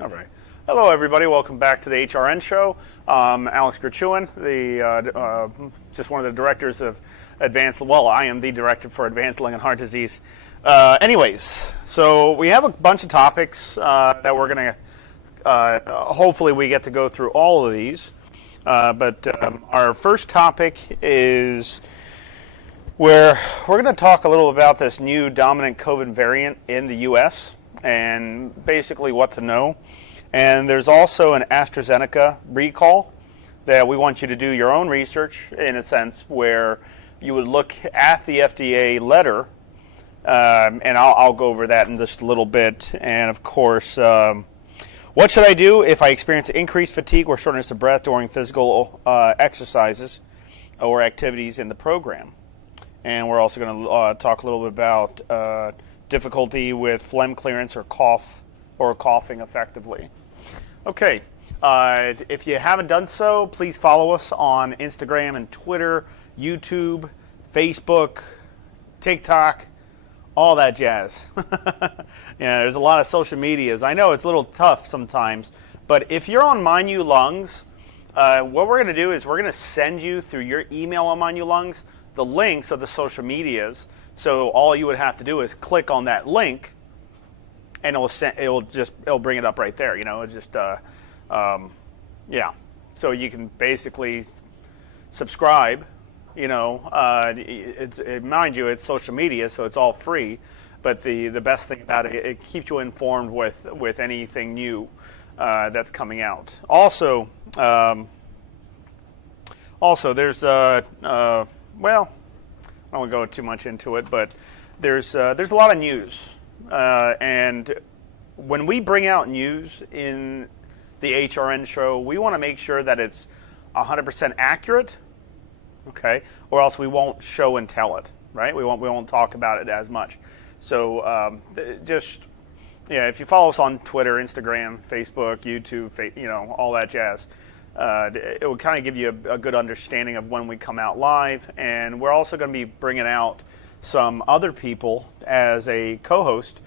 All right. Hello, everybody. Welcome back to the HRN show. Alex Grichuhin, just one of the directors of Advanced. Well, I am the director for Advanced Lung and Heart Disease. Anyways, so we have a bunch of topics that we're going to. Hopefully, we get to go through all of these. But our first topic is where we're going to talk a little about this new dominant COVID variant in the U.S. and basically what to know. And there's also an AstraZeneca recall that we want you to do your own research, in a sense, where you would look at the FDA letter, and I'll go over that in just a little bit. And of course, what should I do if I experience increased fatigue or shortness of breath during physical exercises or activities in the program? And we're also going to talk a little bit about difficulty with phlegm clearance or coughing effectively. Okay, if you haven't done so, please follow us on Instagram and Twitter, YouTube, Facebook, TikTok, all that jazz. There's a lot of social medias. I know it's a little tough sometimes, but if you're on Mind You Lungs, what we're going to do is we're going to send you through your email on Mind You Lungs the links of the social medias. So all you would have to do is click on that link, and it'll bring it up right there. It's just So you can basically subscribe. Mind you, it's social media, so it's all free. But the best thing about it, it keeps you informed with anything new that's coming out. Also, there's well, I don't want to go too much into it, but there's a lot of news. And when we bring out news in the HRN show, we want to make sure that it's 100% accurate, okay? Or else we won't show and tell it, right? We won't talk about it as much. So if you follow us on Twitter, Instagram, Facebook, YouTube, all that jazz, it will kind of give you a good understanding of when we come out live. And we're also going to be bringing out some other people as a co-host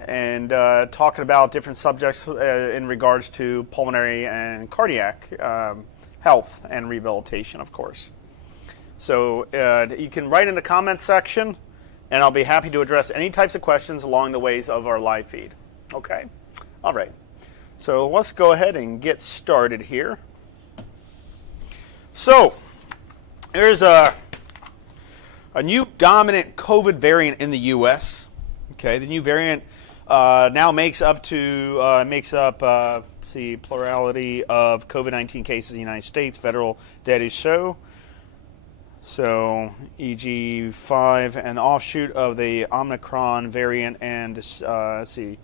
and talking about different subjects in regards to pulmonary and cardiac health and rehabilitation, of course. So you can write in the comment section, and I'll be happy to address any types of questions along the ways of our live feed. Okay? All right. So let's go ahead and get started here. So there's a new dominant COVID variant in the U.S. Okay, the new variant now makes up plurality of COVID-19 cases in the United States. Federal data show. So EG5, an offshoot of the Omicron variant, and strain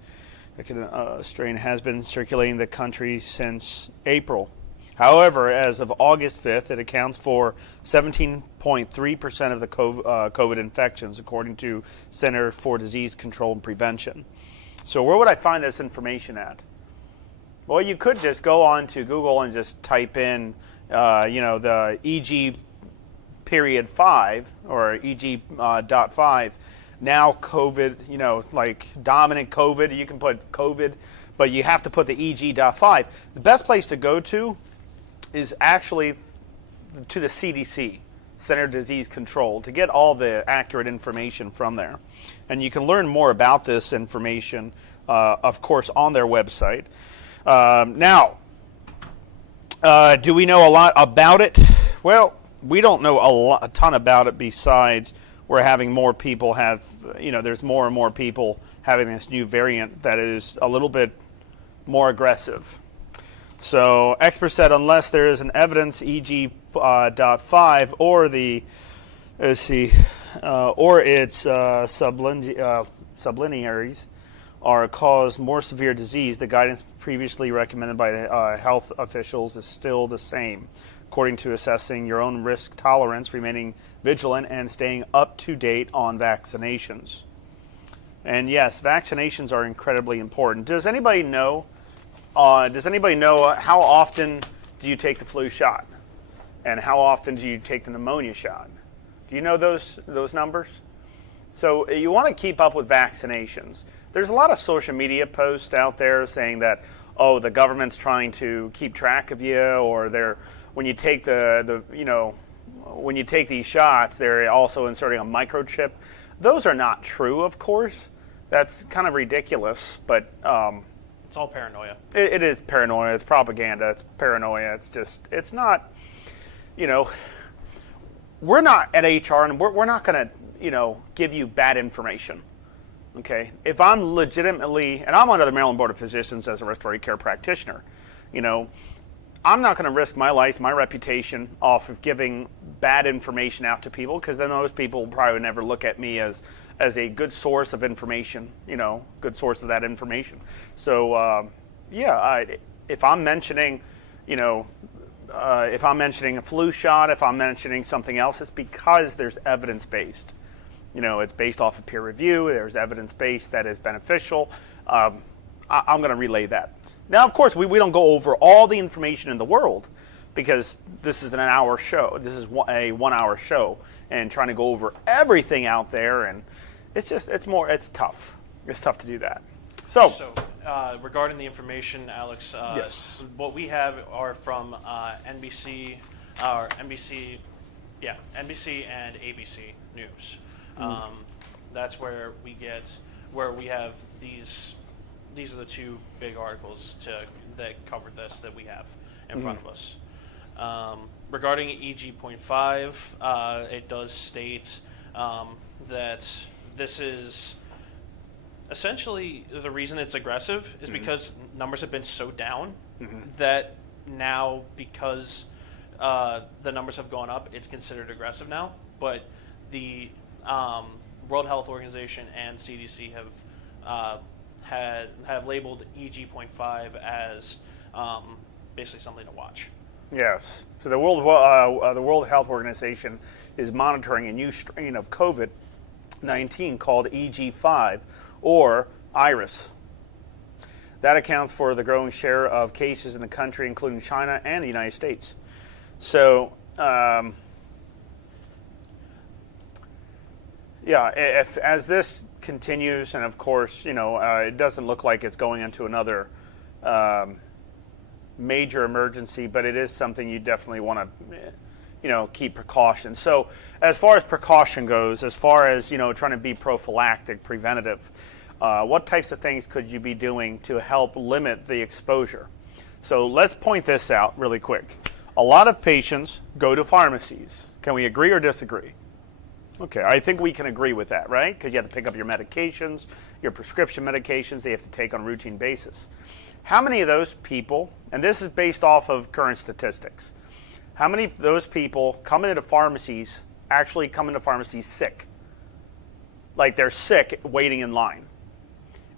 has been circulating the country since April. However, as of August 5th, it accounts for 17.3% of the COVID infections, according to Center for Disease Control and Prevention. So where would I find this information at? Well, you could just go on to Google and just type in, the EG period 5 or EG.5. Now COVID, like dominant COVID, you can put COVID, but you have to put the EG.5. The best place to go to is actually to the CDC, Center for Disease Control, to get all the accurate information from there. And you can learn more about this information, of course, on their website. Now, do we know a lot about it? Well, we don't know a ton about it, besides we're having more people there's more and more people having this new variant that is a little bit more aggressive. So experts said unless there is an evidence EG.5 or or its sublinearies are cause more severe disease, the guidance previously recommended by health officials is still the same, according to assessing your own risk tolerance, remaining vigilant, and staying up to date on vaccinations. And yes, vaccinations are incredibly important. Does anybody know how often do you take the flu shot? And how often do you take the pneumonia shot? Do you know those numbers? So you want to keep up with vaccinations. There's a lot of social media posts out there saying that, oh, the government's trying to keep track of you, or when you take when you take these shots, they're also inserting a microchip. Those are not true, of course. That's kind of ridiculous, but it's all paranoia. It is paranoia. It's propaganda. It's paranoia. It's not, we're not at HR, and we're not going to, give you bad information. Okay? If I'm legitimately, and I'm under the Maryland Board of Physicians as a respiratory care practitioner, I'm not going to risk my life, my reputation off of giving bad information out to people, because then those people will probably never look at me as a good source of information, good source of that information. So, if I'm mentioning, if I'm mentioning a flu shot, if I'm mentioning something else, it's because there's evidence-based. It's based off of peer review. There's evidence-based that is beneficial. I'm going to relay that. Now, of course, we don't go over all the information in the world, because this is an hour show. This is a 1 hour show, and trying to go over everything out there, and it's tough. It's tough to do that. So regarding the information, Alex, yes. What we have are from NBC and ABC News. That's where we have these are the two big articles that cover this that we have in front of us. Regarding EG.5, it does state that this is essentially the reason it's aggressive is because numbers have been so down that now, because the numbers have gone up, it's considered aggressive now. But the World Health Organization and CDC have labeled EG.5 as basically something to watch. Yes. So the World Health Organization is monitoring a new strain of COVID-19 called EG.5, or IRIS. That accounts for the growing share of cases in the country, including China and the United States. So, as this continues, and of course, it doesn't look like it's going into another major emergency, but it is something you definitely want to, keep precaution. So, as far as precaution goes, as far as trying to be prophylactic, preventative, what types of things could you be doing to help limit the exposure? So let's point this out really quick. A lot of patients go to pharmacies. Can we agree or disagree? Okay, I think we can agree with that, right? Because you have to pick up your medications, your prescription medications, they have to take on a routine basis. How many of those people, and this is based off of current statistics, how many of those people coming into pharmacies actually come into pharmacies sick? Like they're sick waiting in line.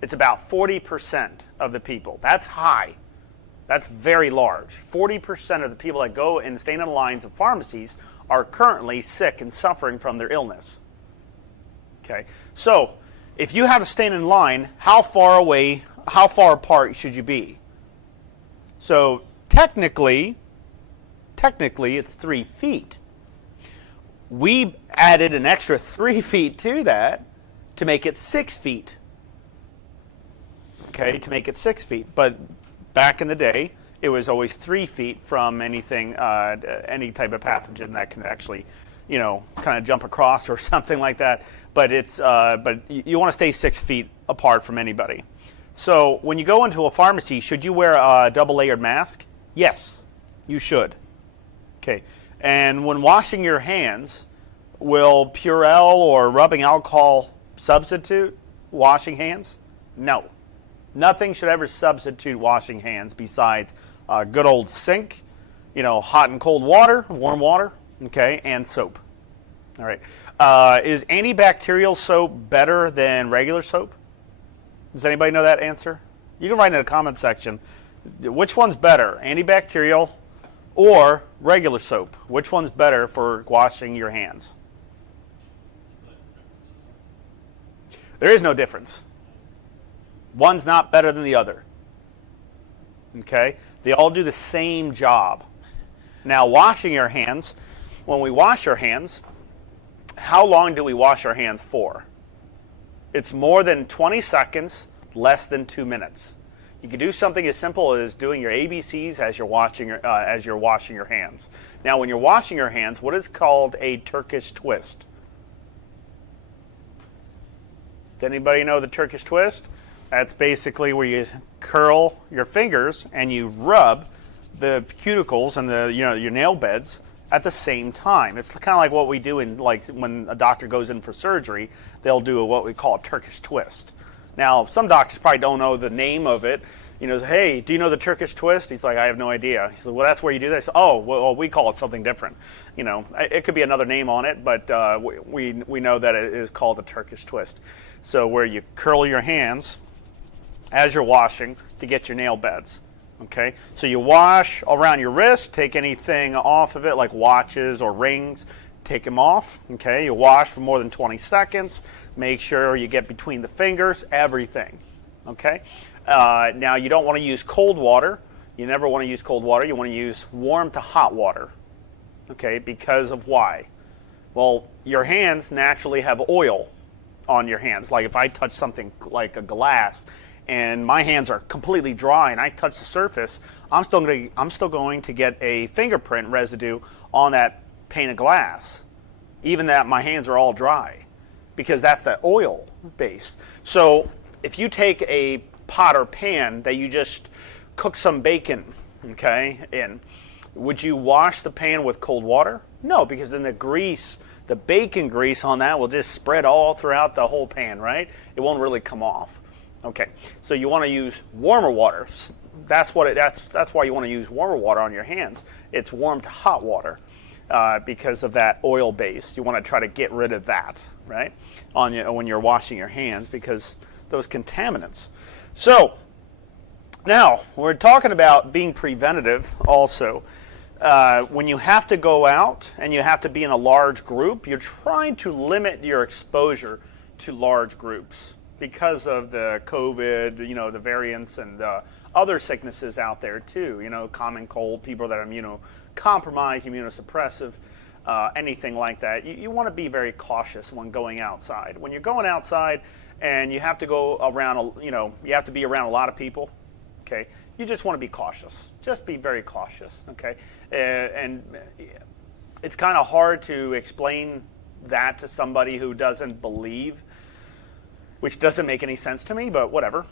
It's about 40% of the people. That's high. That's very large. 40% of the people that go and stand in the lines of pharmacies are currently sick and suffering from their illness. Okay, so if you have to stand in line, how far apart should you be? So technically it's 3 feet. We added an extra 3 feet to that to make it 6 feet. Okay, to make it 6 feet. But back in the day, it was always 3 feet from anything, any type of pathogen that can actually, kind of jump across or something like that. But but you want to stay 6 feet apart from anybody. So when you go into a pharmacy, should you wear a double-layered mask? Yes, you should. Okay, and when washing your hands, will Purell or rubbing alcohol substitute washing hands? No. Nothing should ever substitute washing hands besides a good old sink, hot and cold water, warm water, okay, and soap. All right. Is antibacterial soap better than regular soap? Does anybody know that answer? You can write in the comment section. Which one's better, antibacterial or regular soap? Which one's better for washing your hands? There is no difference. One's not better than the other. Okay? They all do the same job. Now, washing your hands, when we wash our hands, how long do we wash our hands for? It's more than 20 seconds, less than 2 minutes. You can do something as simple as doing your ABCs as you're washing your hands. Now, when you're washing your hands, what is called a Turkish twist? Does anybody know the Turkish twist? That's basically where you curl your fingers and you rub the cuticles and your nail beds at the same time. It's kind of like what we do in, like, when a doctor goes in for surgery, they'll do what we call a Turkish twist. Now, some doctors probably don't know the name of it. Hey, do you know the Turkish twist? He's like, I have no idea. He said, well, that's where you do this. Oh, well, we call it something different. It could be another name on it, but we know that it is called a Turkish twist. So where you curl your hands as you're washing to get your nail beds. Okay, so you wash around your wrist, take anything off of it like watches or rings, take them off. Okay, you wash for more than 20 seconds. Make sure you get between the fingers, everything. Okay, now you don't want to use cold water. You never want to use cold water. You want to use warm to hot water. Okay, because of why? Well, your hands naturally have oil on your hands. Like if I touch something like a glass and my hands are completely dry and I touch the surface, I'm still going to get a fingerprint residue on that pane of glass, even that my hands are all dry, because that's that oil base. So if you take a pot or pan that you just cook some bacon, okay, in, would you wash the pan with cold water? No, because then the grease, the bacon grease on that will just spread all throughout the whole pan, right? It won't really come off. Okay, so you want to use warmer water. That's why you want to use warmer water on your hands. It's warm to hot water because of that oil base. You want to try to get rid of that, right, when you're washing your hands, because those contaminants. So now we're talking about being preventative also. When you have to go out and you have to be in a large group, you're trying to limit your exposure to large groups because of the COVID, the variants and other sicknesses out there too, common cold, people that are immunocompromised, immunosuppressive, anything like that. You want to be very cautious when going outside. When you're going outside and you have to go around, you have to be around a lot of people, okay, you just want to be cautious. Just be very cautious, okay? And it's kind of hard to explain that to somebody who doesn't believe, which doesn't make any sense to me, but whatever.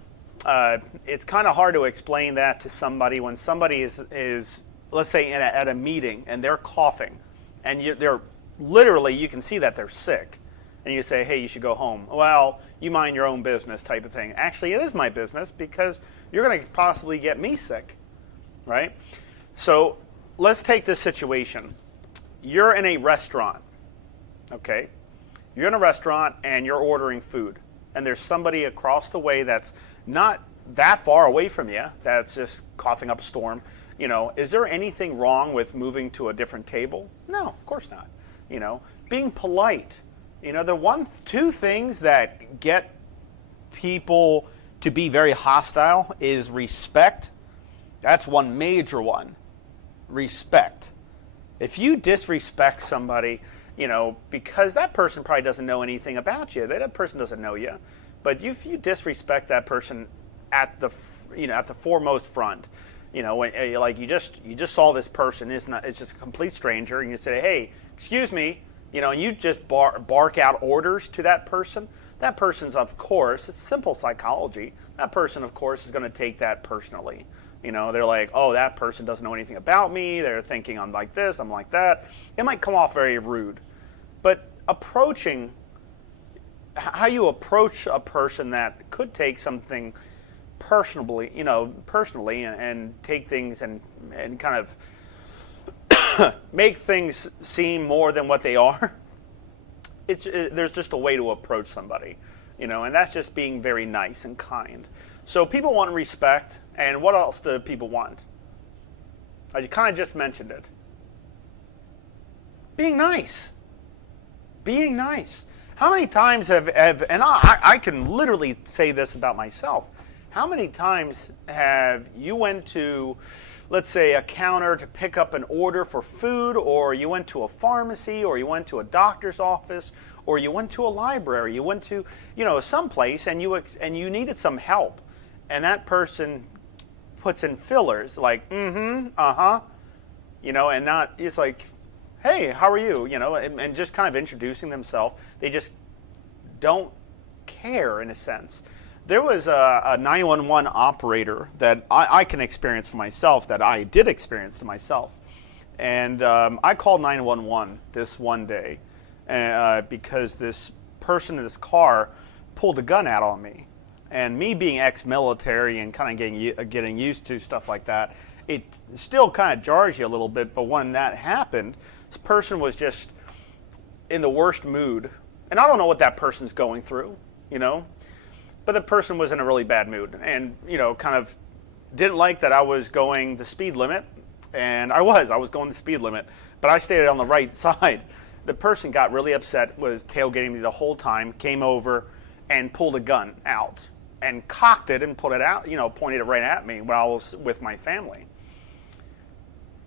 It's kind of hard to explain that to somebody when somebody is let's say, at a meeting and they're coughing, and they're literally, you can see that they're sick, and you say, hey, you should go home. Well, you mind your own business type of thing. Actually, it is my business because you're going to possibly get me sick, right? So let's take this situation. You're in a restaurant, okay? You're in a restaurant and you're ordering food, and there's somebody across the way that's not that far away from you that's just coughing up a storm. Is there anything wrong with moving to a different table? No, of course not. Being polite. The two things that get people to be very hostile is respect. That's one major one. Respect. If you disrespect somebody, because that person probably doesn't know anything about you, that person doesn't know you, but if you disrespect that person at the foremost front, like you just saw this person, it's just a complete stranger, and you say, hey, excuse me, and you just bark out orders to that person. That person's, of course, it's simple psychology. That person, of course, is going to take that personally. They're like, oh, that person doesn't know anything about me. They're thinking I'm like this, I'm like that. It might come off very rude. But how you approach a person that could take something personally and take things and kind of make things seem more than what they are. There's just a way to approach somebody, and that's just being very nice and kind. So people want respect, and what else do people want? I kind of just mentioned it. Being nice. Being nice. How many times and I can literally say this about myself. How many times have you went to, let's say, a counter to pick up an order for food, or you went to a pharmacy, or you went to a doctor's office, or you went to a library, you went to, someplace, and you needed some help, and that person puts in fillers like, mm-hmm, uh-huh, and not, it's like, hey, how are you, and just kind of introducing themselves. They just don't care, in a sense. There was a 911 operator that I can experience for myself, that I did experience to myself. And I called 911 this one day because this person in this car pulled a gun out on me. And me being ex-military and kind of getting used to stuff like that, it still kind of jars you a little bit. But when that happened, this person was just in the worst mood. And I don't know what that person's going through, But the person was in a really bad mood and, kind of didn't like that I was going the speed limit. And I was going the speed limit, but I stayed on the right side. The person got really upset, was tailgating me the whole time, came over and pulled a gun out and cocked it and put it out, pointed it right at me while I was with my family.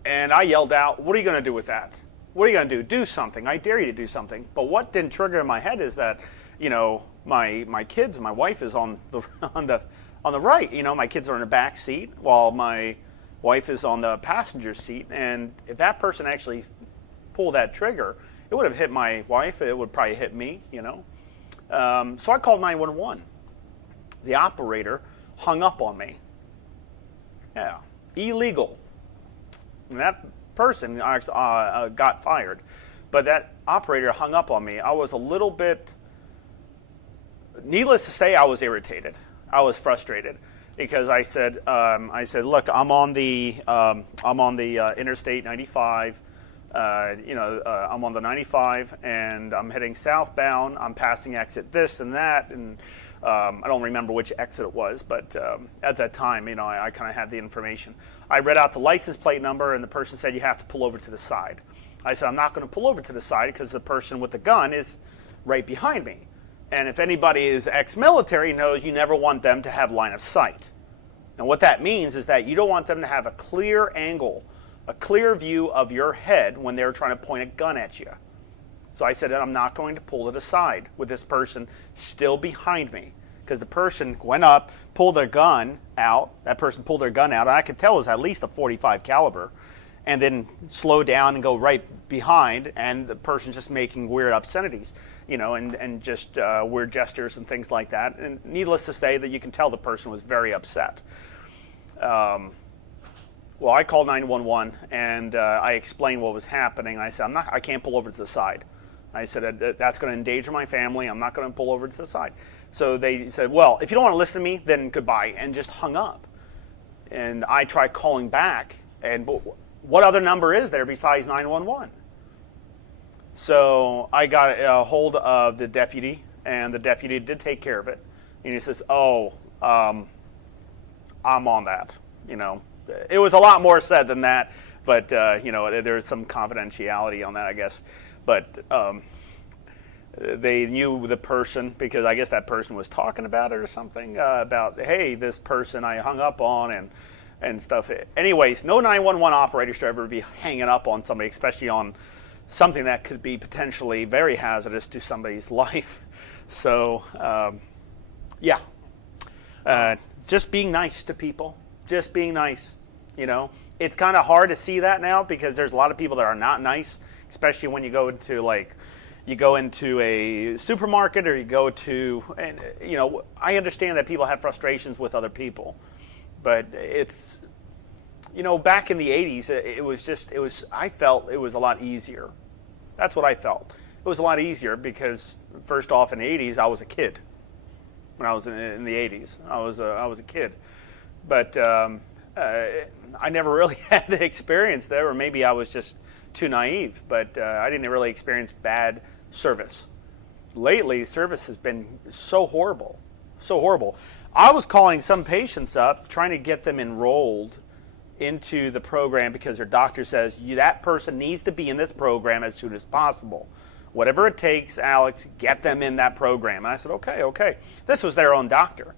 And I yelled out, "What are you going to do with that? What are you going to do? Do something. I dare you to do something." But what didn't trigger in my head is that, my kids and my wife is on the right. My kids are in the back seat while my wife is on the passenger seat. And if that person actually pulled that trigger, it would have hit my wife. It would probably hit me. So I called 911. The operator hung up on me. Yeah, illegal. And that person got fired, but that operator hung up on me. I was a little bit, needless to say, I was irritated. I was frustrated because I said, look, I'm on the Interstate 95. I'm on the 95 and I'm heading southbound. I'm passing exit this and that, and I don't remember which exit it was, but at that time, I kind of had the information. I read out the license plate number, and the person said, "You have to pull over to the side." I said, "I'm not going to pull over to the side because the person with the gun is right behind me. And if anybody is ex-military knows you never want them to have line of sight. And what that means is that you don't want them to have a clear angle, a clear view of your head when they're trying to point a gun at you." So I said that I'm not going to pull it aside with this person still behind me, because the person went up, pulled their gun out. That person pulled their gun out, and I could tell it was at least a .45 caliber, and then slow down and go right behind, and the person's just making weird obscenities, and just weird gestures and things like that. And needless to say, that you can tell the person was very upset. Well, I called 911 and I explained what was happening. I said, I can't pull over to the side. I said, that's going to endanger my family. I'm not going to pull over to the side. So they said, well, if you don't want to listen to me, then goodbye, and just hung up. And I tried calling back, and what other number is there besides 911? So I got a hold of the deputy, and the deputy did take care of it. And he says, I'm on that, It was a lot more said than that, but there's some confidentiality on that, I guess. But they knew the person because I guess that person was talking about it or something about, hey, this person I hung up on and stuff. Anyways, no 911 operator should ever be hanging up on somebody, especially on something that could be potentially very hazardous to somebody's life. So, just being nice to people, just being nice. It's kind of hard to see that now because there's a lot of people that are not nice, especially when you go into a supermarket or you go to, and I understand that people have frustrations with other people, but it's, back in the 80s, I felt it was a lot easier. That's what I felt. It was a lot easier because, first off, in the 80s, I was a kid. When I was in the 80s, I was a kid. But I never really had the experience there, or maybe I was just too naive, but I didn't really experience bad service. Lately, service has been so horrible, so horrible. I was calling some patients up, trying to get them enrolled into the program because their doctor says, that person needs to be in this program as soon as possible. Whatever it takes, Alex, get them in that program. And I said, okay. This was their own doctor.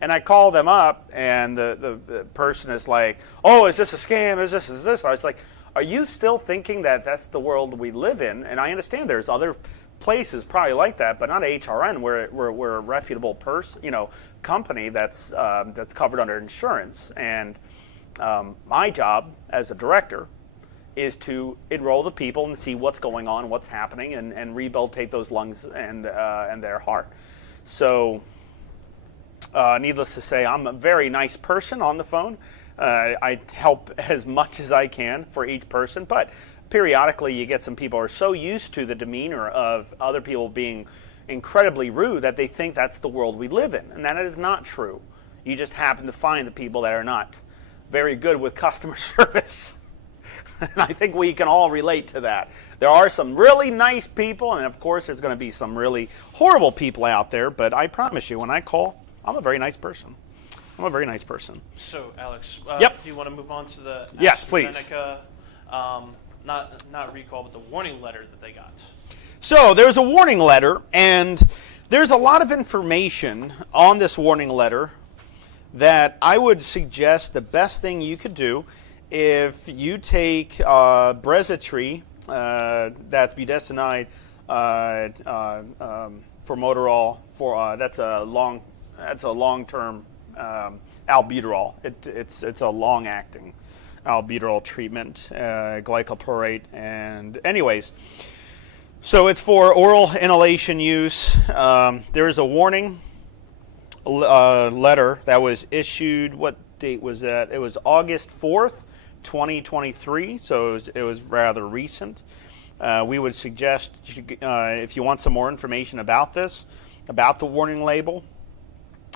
And I called them up, and the person is like, "Oh, is this a scam? Is this? I was like, "Are you still thinking that that's the world we live in?" And I understand there's other places probably like that, but not HRN. We're a reputable company that's covered under insurance. And My job as a director is to enroll the people and see what's going on, what's happening, and rehabilitate those lungs and their heart. So, needless to say, I'm a very nice person on the phone. I help as much as I can for each person, but periodically you get some people who are so used to the demeanor of other people being incredibly rude that they think that's the world we live in, and that is not true. You just happen to find the people that are not very good with customer service. And I think we can all relate to that. There are some really nice people, and of course there's going to be some really horrible people out there, but I promise you, when I call, I'm a very nice person. I'm a very nice person. So, Alex, Yep. do you want to move on to the Yes, please. AstraZeneca, not recall, but the warning letter that they got? So there's a warning letter, and there's a lot of information on this warning letter that I would suggest the best thing you could do if you take Brezitree, that's budesonide formoterol, that's a long-term albuterol. It's a long-acting albuterol treatment, glycopyrrolate, and anyways. So it's for oral inhalation use. There is a warning letter that was issued. What date was that? It was August 4th, 2023, so it was rather recent. We would suggest, if you want some more information about this, about the warning label,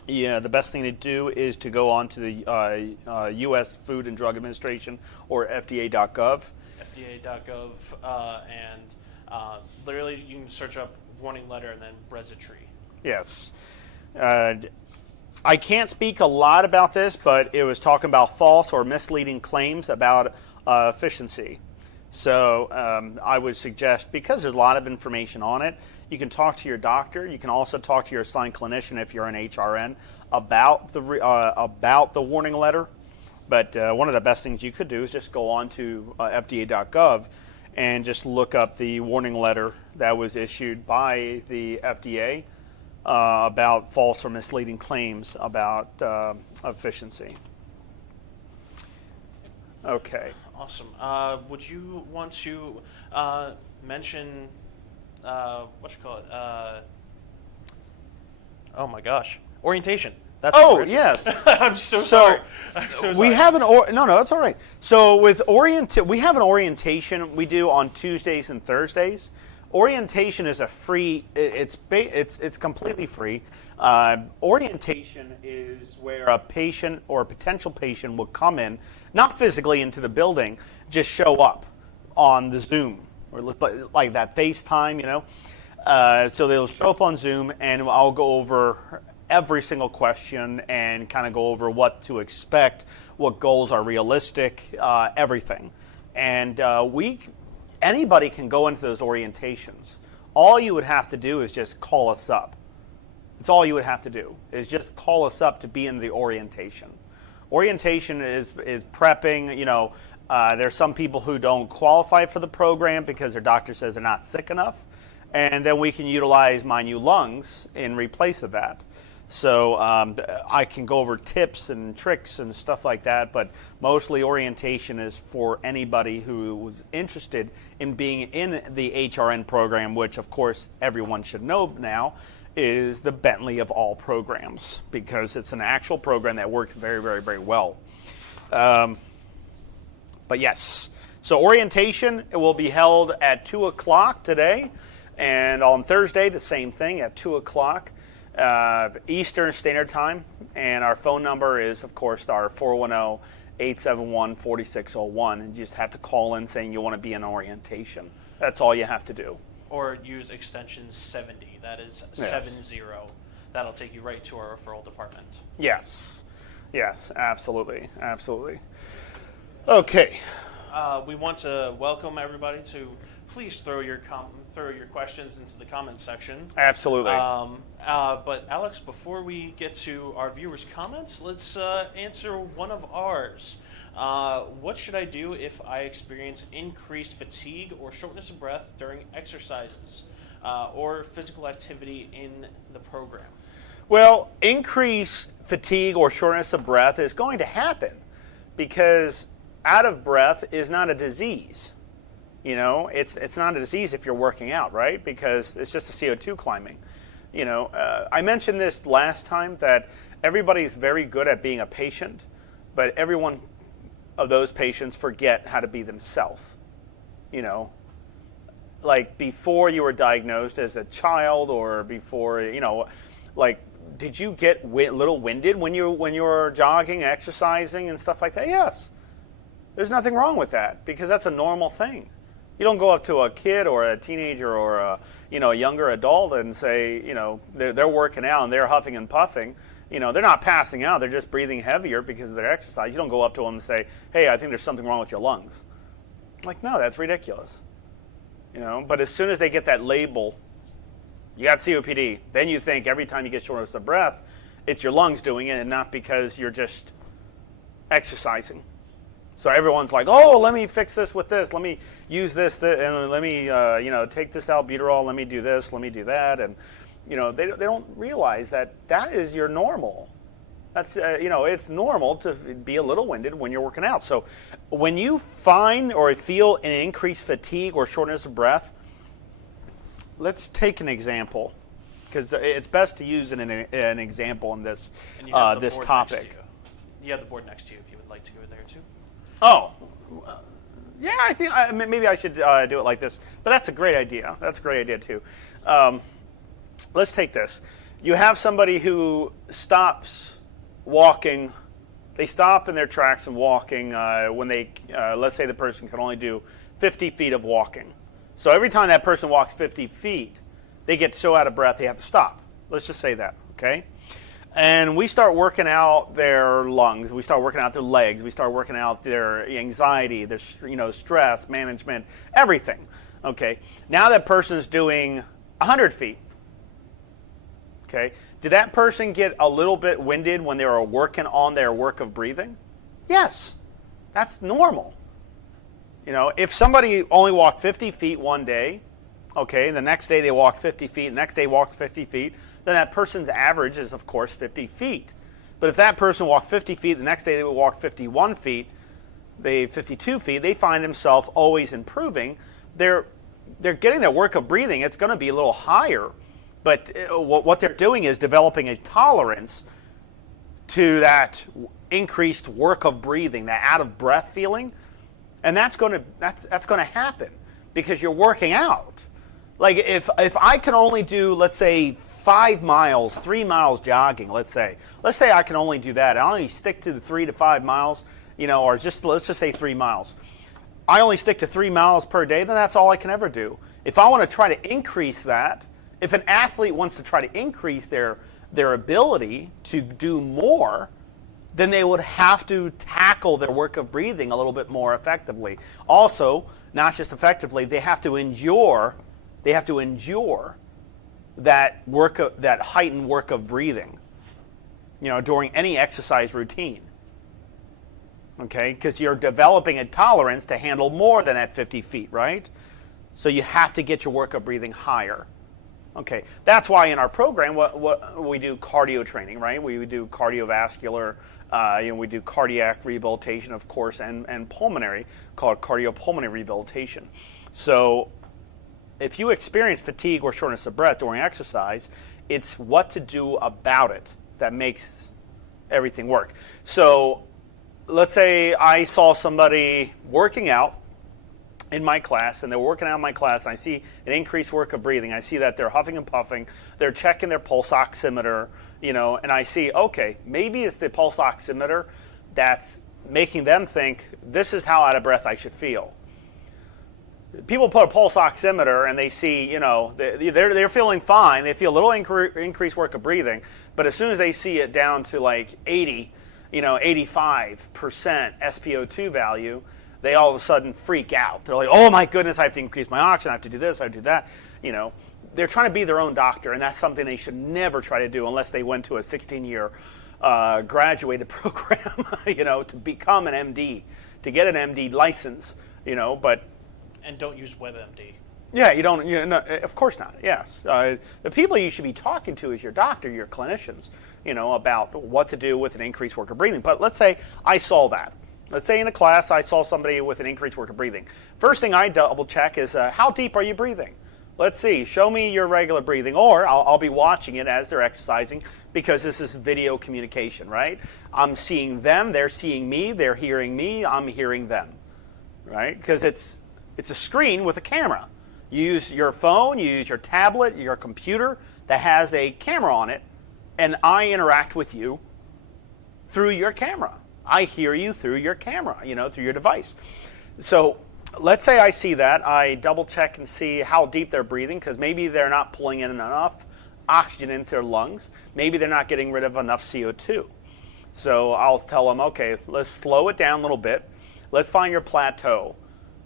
the best thing to do is to go on to the U.S. Food and Drug Administration or FDA.gov. FDA.gov, and literally you can search up warning letter and then Brezitree. Yes. I can't speak a lot about this, but it was talking about false or misleading claims about efficiency. So I would suggest, because there's a lot of information on it, you can talk to your doctor. You can also talk to your assigned clinician if you're an HRN about the warning letter. But one of the best things you could do is just go on to FDA.gov and just look up the warning letter that was issued by the FDA about false or misleading claims about efficiency. Okay. Awesome. Would you want to mention oh my gosh, orientation? That's the word. Yes. I'm so sorry. I'm so we sorry. have no, it's all right. So with we have an orientation we do on Tuesdays and Thursdays. Orientation is a free. It's completely free. Orientation is where a patient or a potential patient will come in, not physically into the building, just show up on the Zoom or like that FaceTime, So they'll show up on Zoom, and I'll go over every single question and kind of go over what to expect, what goals are realistic, everything. And anybody can go into those orientations. All you would have to do is just call us up. That's all you would have to do, is just call us up to be in the orientation. Orientation is prepping. There's some people who don't qualify for the program because their doctor says they're not sick enough, and then we can utilize My New Lungs in replace of that. So I can go over tips and tricks and stuff like that, but mostly orientation is for anybody who was interested in being in the HRN program, which of course everyone should know now is the Bentley of all programs, because it's an actual program that works very, very, very well. But yes, so orientation will be held at 2 o'clock today, and on Thursday the same thing at 2 o'clock. Eastern Standard Time, and our phone number is, of course, our 410-871-4601, and you just have to call in saying you want to be in orientation. That's all you have to do. Or use extension 70. That is 70. That'll take you right to our referral department. Yes, absolutely. Okay. We want to welcome everybody to please throw your questions into the comments section. Absolutely. But Alex, before we get to our viewers' comments, let's answer one of ours. What should I do if I experience increased fatigue or shortness of breath during exercises or physical activity in the program? Well, increased fatigue or shortness of breath is going to happen because out of breath is not a disease. It's not a disease if you're working out, right? Because it's just a CO2 climbing. I mentioned this last time that everybody's very good at being a patient, but every one of those patients forget how to be themselves. Like before you were diagnosed as a child, or before, like, did you get a little winded when you were jogging, exercising, and stuff like that? Yes. There's nothing wrong with that, because that's a normal thing. You don't go up to a kid or a teenager or a younger adult and say, they're working out and they're huffing and puffing. They're not passing out. They're just breathing heavier because of their exercise. You don't go up to them and say, hey, I think there's something wrong with your lungs. Like, no, that's ridiculous. But as soon as they get that label, you got COPD, then you think every time you get shortness of breath, it's your lungs doing it and not because you're just exercising. So everyone's like, oh, let me fix this with this. Let me use this, and let me, take this albuterol. Let me do this. Let me do that. And, they don't realize that is your normal. That's, it's normal to be a little winded when you're working out. So when you find or feel an increased fatigue or shortness of breath, let's take an example, because it's best to use an example in this this topic. You have the board next to you if you would like to go there too. Oh, yeah, I think maybe I should do it like this. But that's a great idea. That's a great idea too. Let's take this. You have somebody who stops walking. They stop in their tracks and walking when they, let's say the person can only do 50 feet of walking. So every time that person walks 50 feet, they get so out of breath they have to stop. Let's just say that, okay? And we start working out their lungs. We start working out their legs. We start working out their anxiety, their stress management, everything. Okay. Now that person's doing 100 feet. Okay. Did that person get a little bit winded when they were working on their work of breathing? Yes. That's normal. If somebody only walked 50 feet one day, okay, the next day they walked 50 feet, the next day walked 50 feet, then that person's average is, of course, 50 feet. But if that person walked 50 feet, the next day they would walk 51 feet, 52 feet, they find themselves always improving. They're getting their work of breathing. It's going to be a little higher. But what they're doing is developing a tolerance to that increased work of breathing, that out-of-breath feeling. And that's going to happen because you're working out. Like if I can only do, let's say, 5 miles, 3 miles jogging, let's say I can only do that. I only stick to the 3 to 5 miles, or let's just say 3 miles. I only stick to 3 miles per day, then that's all I can ever do. If I want to try to increase that, if an athlete wants to try to increase their ability to do more, then they would have to tackle their work of breathing a little bit more effectively. Also, not just effectively, they have to endure that heightened work of breathing, during any exercise routine. Okay, because you're developing a tolerance to handle more than that 50 feet, right? So you have to get your work of breathing higher. Okay, that's why in our program, what we do cardio training, right? We do cardiovascular, we do cardiac rehabilitation, of course, and pulmonary, called cardiopulmonary rehabilitation. So if you experience fatigue or shortness of breath during exercise, it's what to do about it that makes everything work. So let's say I saw somebody working out in my class, and they're working out in my class, and I see an increased work of breathing. I see that they're huffing and puffing. They're checking their pulse oximeter, and I see, okay, maybe it's the pulse oximeter that's making them think this is how out of breath I should feel. People put a pulse oximeter and they see, they're feeling fine. They feel a little increased work of breathing, but as soon as they see it down to like 85% SpO2 value, they all of a sudden freak out. They're like, oh my goodness, I have to increase my oxygen, I have to do this, I have to do that. They're trying to be their own doctor, and that's something they should never try to do unless they went to a 16-year graduated program, to become an MD, to get an MD license, but... And don't use WebMD. Yeah, you don't, of course not, yes. The people you should be talking to is your doctor, your clinicians, about what to do with an increased work of breathing. But let's say I saw that. Let's say in a class I saw somebody with an increased work of breathing. First thing I double check is how deep are you breathing? Let's see, show me your regular breathing, or I'll be watching it as they're exercising because this is video communication, right? I'm seeing them, they're seeing me, they're hearing me, I'm hearing them, right? Because it's a screen with a camera. You use your phone, you use your tablet, your computer that has a camera on it, and I interact with you through your camera. I hear you through your camera, through your device. So let's say I see that. I double check and see how deep they're breathing because maybe they're not pulling in enough oxygen into their lungs. Maybe they're not getting rid of enough CO2. So I'll tell them, okay, let's slow it down a little bit. Let's find your plateau.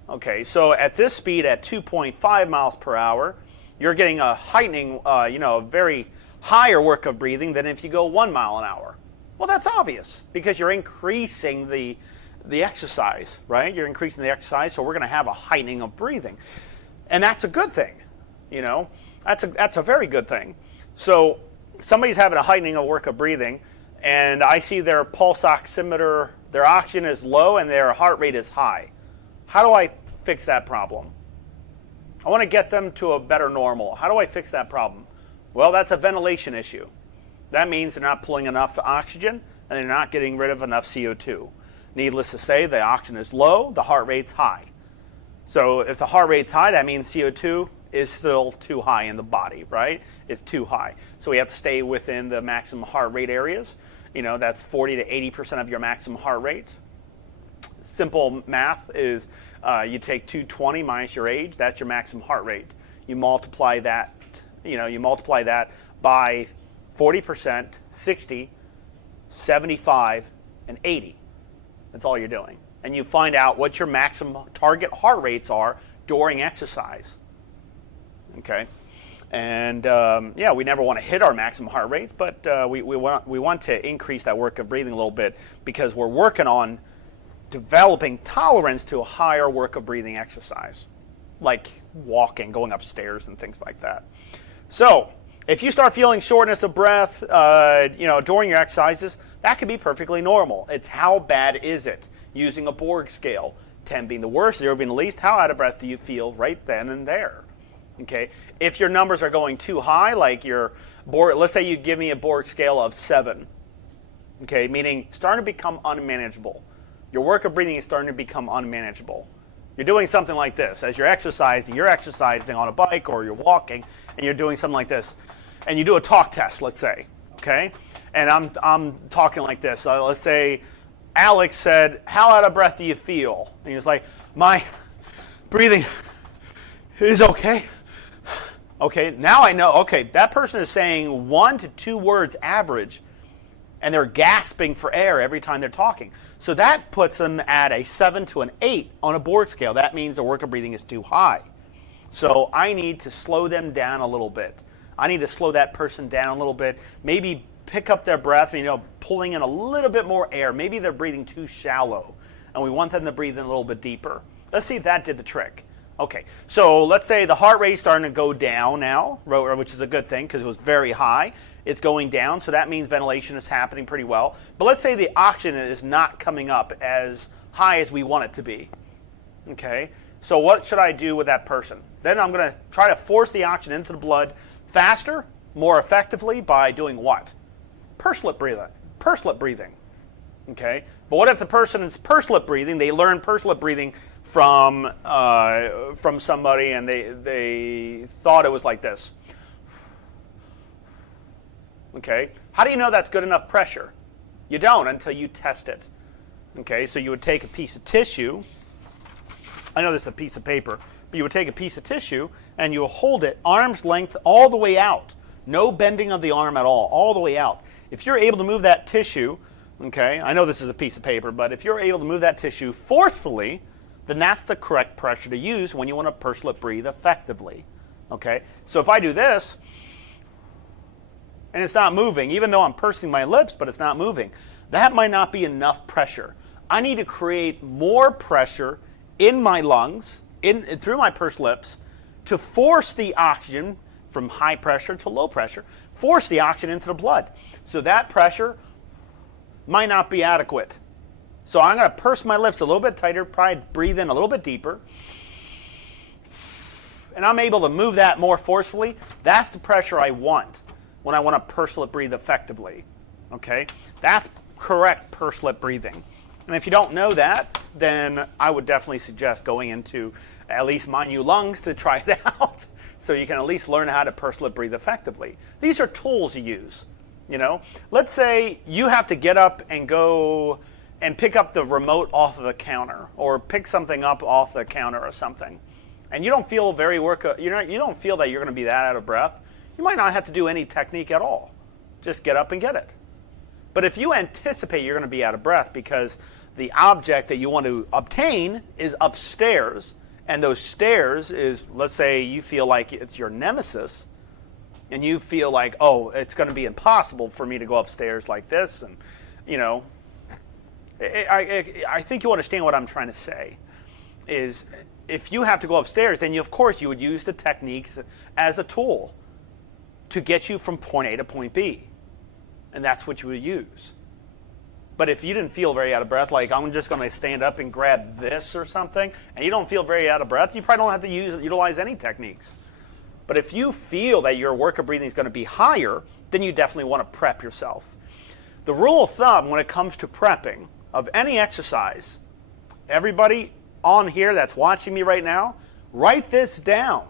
Okay, so at this speed, at 2.5 miles per hour, you're getting a heightening, a very higher work of breathing than if you go 1 mile an hour. Well, that's obvious because you're increasing the exercise, right? You're increasing the exercise, so we're going to have a heightening of breathing. And that's a good thing, That's a very good thing. So somebody's having a heightening of work of breathing, and I see their pulse oximeter, their oxygen is low and their heart rate is high. How do I fix that problem? I want to get them to a better normal. How do I fix that problem? Well, that's a ventilation issue. That means they're not pulling enough oxygen and they're not getting rid of enough CO2. Needless to say, the oxygen is low, the heart rate's high. So if the heart rate's high, that means CO2 is still too high in the body, right? It's too high. So we have to stay within the maximum heart rate areas. That's 40 to 80% of your maximum heart rate. Simple math is you take 220 minus your age, that's your maximum heart rate. You multiply that, by 40%, 60, 75, and 80. That's all you're doing. And you find out what your maximum target heart rates are during exercise. Okay? And we never want to hit our maximum heart rates, but we want to increase that work of breathing a little bit because we're working on developing tolerance to a higher work of breathing exercise, like walking, going upstairs, and things like that. So if you start feeling shortness of breath, during your exercises, that could be perfectly normal. It's how bad is it? Using a Borg scale, 10 being the worst, 0 being the least, how out of breath do you feel right then and there? Okay. If your numbers are going too high, like your Borg, let's say you give me a Borg scale of 7, okay, meaning starting to become unmanageable. Your work of breathing is starting to become unmanageable. You're doing something like this. As you're exercising on a bike or you're walking, and you're doing something like this. And you do a talk test, let's say, okay? And I'm talking like this. Let's say Alex said, how out of breath do you feel? And he was like, my breathing is okay. Okay, now I know, okay, that person is saying 1 to 2 words average, and they're gasping for air every time they're talking. So that puts them at a 7 to an 8 on a Borg scale. That means the work of breathing is too high. So I need to slow them down a little bit. I need to slow that person down a little bit. Maybe pick up their breath, pulling in a little bit more air. Maybe they're breathing too shallow, and we want them to breathe in a little bit deeper. Let's see if that did the trick. Okay, so let's say the heart rate is starting to go down now, which is a good thing because it was very high. It's going down, so that means ventilation is happening pretty well. But let's say the oxygen is not coming up as high as we want it to be. Okay, so what should I do with that person? Then I'm going to try to force the oxygen into the blood faster, more effectively by doing what? Pursed lip breathing. Okay, but what if the person is pursed lip breathing? They learn pursed lip breathing from somebody, and they thought it was like this. Okay, how do you know that's good enough pressure? You don't until you test it. Okay, so you would take a piece of tissue. I know this is a piece of paper, but you would take a piece of tissue and you will hold it arm's length all the way out. No bending of the arm at all the way out. If you're able to move that tissue, okay, I know this is a piece of paper, but if you're able to move that tissue forcefully, then that's the correct pressure to use when you want to pursed lip breathe effectively. Okay, so if I do this, and it's not moving, even though I'm pursing my lips, but it's not moving, that might not be enough pressure. I need to create more pressure in my lungs, through my pursed lips, to force the oxygen from high pressure to low pressure, force the oxygen into the blood. So that pressure might not be adequate. So I'm going to purse my lips a little bit tighter, probably breathe in a little bit deeper. And I'm able to move that more forcefully. That's the pressure I want when I want to purse lip breathe effectively. Okay? That's correct purse lip breathing. And if you don't know that, then I would definitely suggest going into at least Mind You Lungs to try it out so you can at least learn how to purse lip breathe effectively. These are tools you use. You know, let's say you have to get up and go and pick up the remote off of the counter, or pick something up off the counter or something, and you don't feel you don't feel that you're going to be that out of breath. You might not have to do any technique at all. Just get up and get it. But if you anticipate you're going to be out of breath because the object that you want to obtain is upstairs, and those stairs is, let's say you feel like it's your nemesis, and you feel like, oh, it's going to be impossible for me to go upstairs like this, and, you know, I think you understand what I'm trying to say, is if you have to go upstairs, then of course you would use the techniques as a tool to get you from point A to point B, and that's what you would use. But if you didn't feel very out of breath, like I'm just going to stand up and grab this or something, and you don't feel very out of breath, you probably don't have to utilize any techniques. But if you feel that your work of breathing is going to be higher, then you definitely want to prep yourself. The rule of thumb when it comes to prepping of any exercise, everybody on here that's watching me right now, write this down.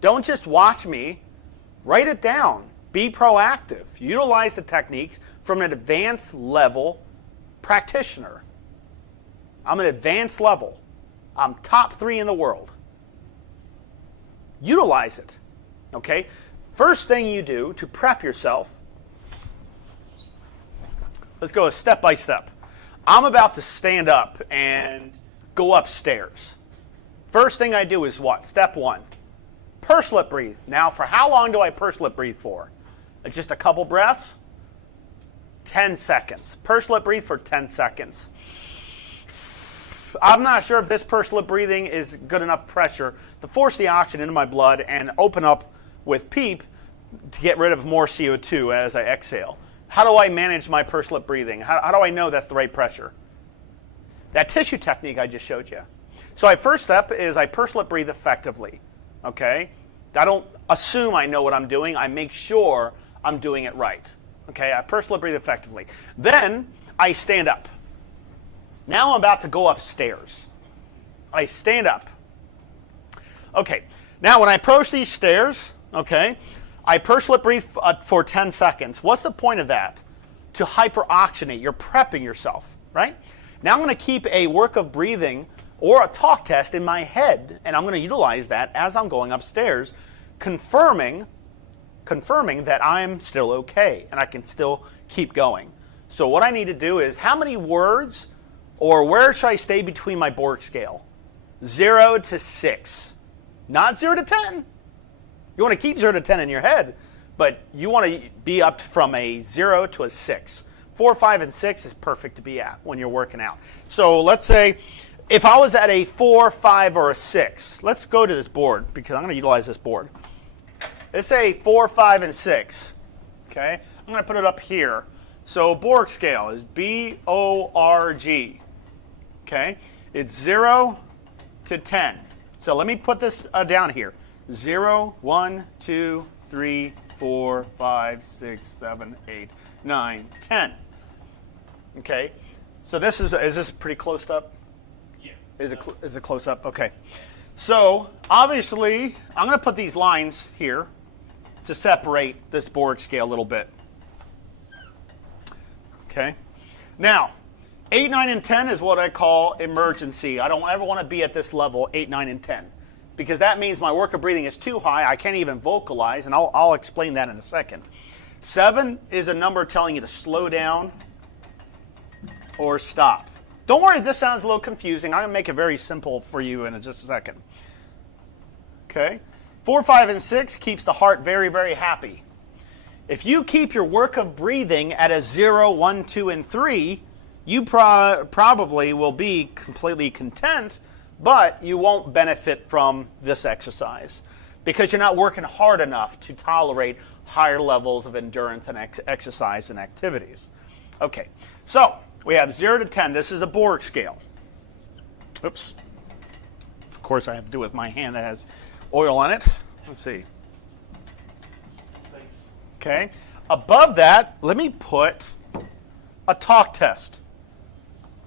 Don't just watch me. Write it down. Be proactive. Utilize the techniques from an advanced level practitioner. I'm an advanced level. I'm top 3 in the world. Utilize it. Okay? First thing you do to prep yourself, let's go step by step. I'm about to stand up and go upstairs. First thing I do is what? Step 1. Purse lip breathe. Now, for how long do I purse lip breathe for? Just a couple breaths? 10 seconds. Purse lip breathe for 10 seconds. I'm not sure if this purse lip breathing is good enough pressure to force the oxygen into my blood and open up with PEEP to get rid of more CO2 as I exhale. How do I manage my purse lip breathing? How do I know that's the right pressure? That tissue technique I just showed you. So my first step is I purse lip breathe effectively. Okay? I don't assume I know what I'm doing. I make sure I'm doing it right. Okay? I purse lip breathe effectively. Then I stand up. Now I'm about to go upstairs. I stand up. Okay. Now when I approach these stairs, okay, I purse lip breathe for 10 seconds. What's the point of that? To hyperoxygenate. You're prepping yourself, right? Now I'm going to keep a work of breathing or a talk test in my head, and I'm going to utilize that as I'm going upstairs, confirming that I'm still okay and I can still keep going. So what I need to do is, how many words or where should I stay between my Borg scale? 0 to 6. Not 0 to 10. You want to keep 0 to 10 in your head, but you want to be up from a 0 to a 6. 4, 5, and 6 is perfect to be at when you're working out. So let's say if I was at a 4, 5, or a 6, let's go to this board because I'm going to utilize this board. Let's say 4, 5, and 6. Okay, I'm going to put it up here. So Borg scale is B-O-R-G. Okay, it's 0 to 10. So let me put this down here. 0, 1, 2, 3, 4, 5, 6, 7, 8, 9, 10. Okay, so this is this pretty close up? Yeah. Is it close up? Okay. So obviously, I'm going to put these lines here to separate this Borg scale a little bit. Okay. Now, 8, 9, and 10 is what I call emergency. I don't ever want to be at this level, 8, 9, and 10, because that means my work of breathing is too high. I can't even vocalize, and I'll explain that in a second. 7 is a number telling you to slow down or stop. Don't worry if this sounds a little confusing. I'm going to make it very simple for you in just a second. Okay? 4, 5, and 6 keeps the heart very, very happy. If you keep your work of breathing at a 0, 1, 2, and 3, you probably will be completely content, but you won't benefit from this exercise because you're not working hard enough to tolerate higher levels of endurance and exercise and activities. Okay, so We have 0 to 10. This is a Borg scale. Oops. Of course, I have to do it with my hand that has oil on it. Let's see. Okay. Above that, let me put a talk test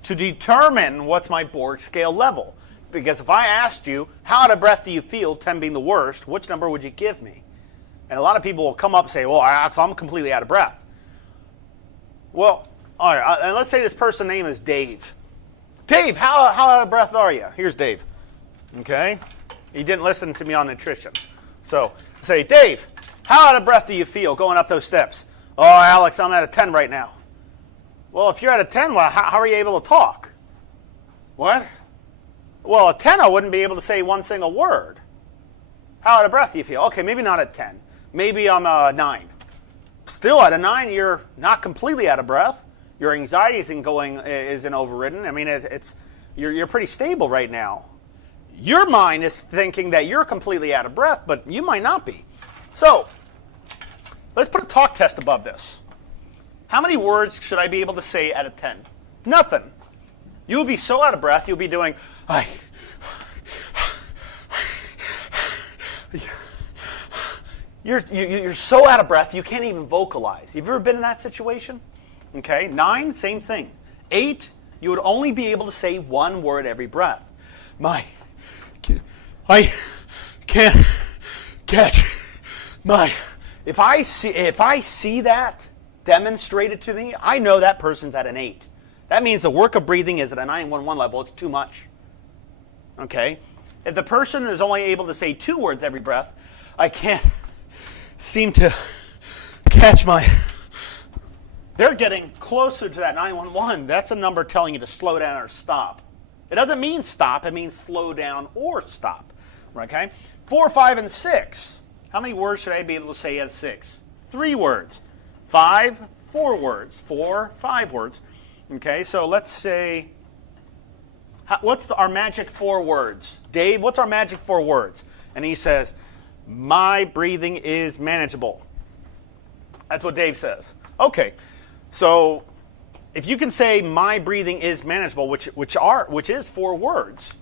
to determine what's my Borg scale level. Because if I asked you, how out of breath do you feel, 10 being the worst, which number would you give me? And a lot of people will come up and say, well, I'm completely out of breath. Well, all right, and let's say this person's name is Dave. Dave, how out of breath are you? Here's Dave. Okay? He didn't listen to me on nutrition. So say, Dave, how out of breath do you feel going up those steps? Oh, Alex, I'm at a 10 right now. Well, if you're at a 10, well, how are you able to talk? What? Well, at 10, I wouldn't be able to say one single word. How out of breath do you feel? Okay, maybe not at 10. Maybe I'm a 9. Still at a 9, you're not completely out of breath. Your anxiety isn't overridden. I mean, you're pretty stable right now. Your mind is thinking that you're completely out of breath, but you might not be. So, let's put a talk test above this. How many words should I be able to say out of 10? Nothing. You'll be so out of breath, you'll be doing, You're so out of breath, you can't even vocalize. Have you ever been in that situation? Okay, 9, same thing. 8, you would only be able to say one word every breath. I can't catch my. If I see that demonstrated to me, I know that person's at an 8. That means the work of breathing is at a 911 level. It's too much. Okay? If the person is only able to say 2 words every breath, I can't seem to catch my. They're getting closer to that 911. That's a number telling you to slow down or stop. It doesn't mean stop. It means slow down or stop. Okay? 4, 5, and 6. How many words should I be able to say at 6? 3 words. 5, 4 words. 4, 5 words. Okay, so let's say, what's our magic 4 words? Dave, what's our magic 4 words? And he says, my breathing is manageable. That's what Dave says. Okay, so if you can say my breathing is manageable, which is 4 words.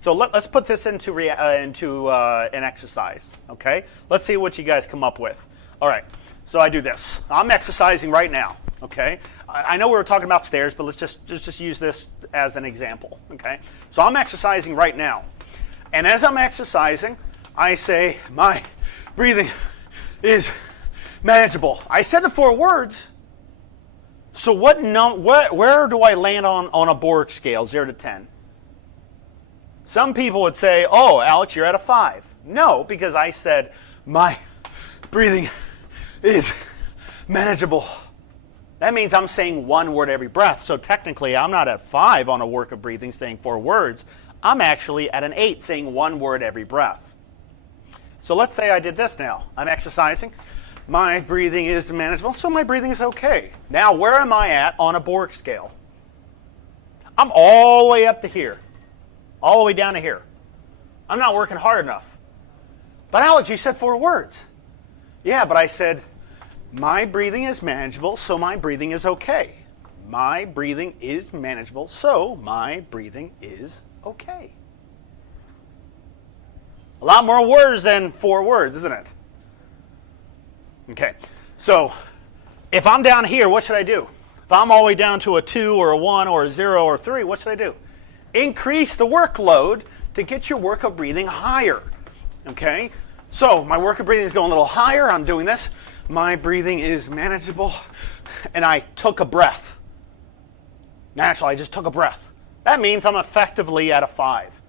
So let's put this into an exercise. Okay, let's see what you guys come up with. All right, so I do this. I'm exercising right now. Okay, I know we were talking about stairs, but let's just use this as an example. Okay, so I'm exercising right now, and as I'm exercising, I say my breathing is manageable. I said the 4 words. So where do I land on a Borg scale, 0 to 10? Some people would say, oh, Alex, you're at a 5. No, because I said my breathing is manageable. That means I'm saying 1 word every breath. So technically, I'm not at 5 on a work of breathing saying 4 words. I'm actually at an 8 saying 1 word every breath. So let's say I did this now. I'm exercising. My breathing is manageable, so my breathing is okay. Now, where am I at on a Borg scale? I'm all the way up to here. All the way down to here. I'm not working hard enough. But Alex, you said 4 words. Yeah, but I said, my breathing is manageable, so my breathing is okay. My breathing is manageable, so my breathing is okay. A lot more words than 4 words, isn't it? Okay, so if I'm down here, what should I do? If I'm all the way down to a 2 or a 1 or a 0 or a 3, what should I do? Increase the workload to get your work of breathing higher. Okay, so my work of breathing is going a little higher. I'm doing this. My breathing is manageable, and I took a breath. Naturally, I just took a breath. That means I'm effectively at a 5.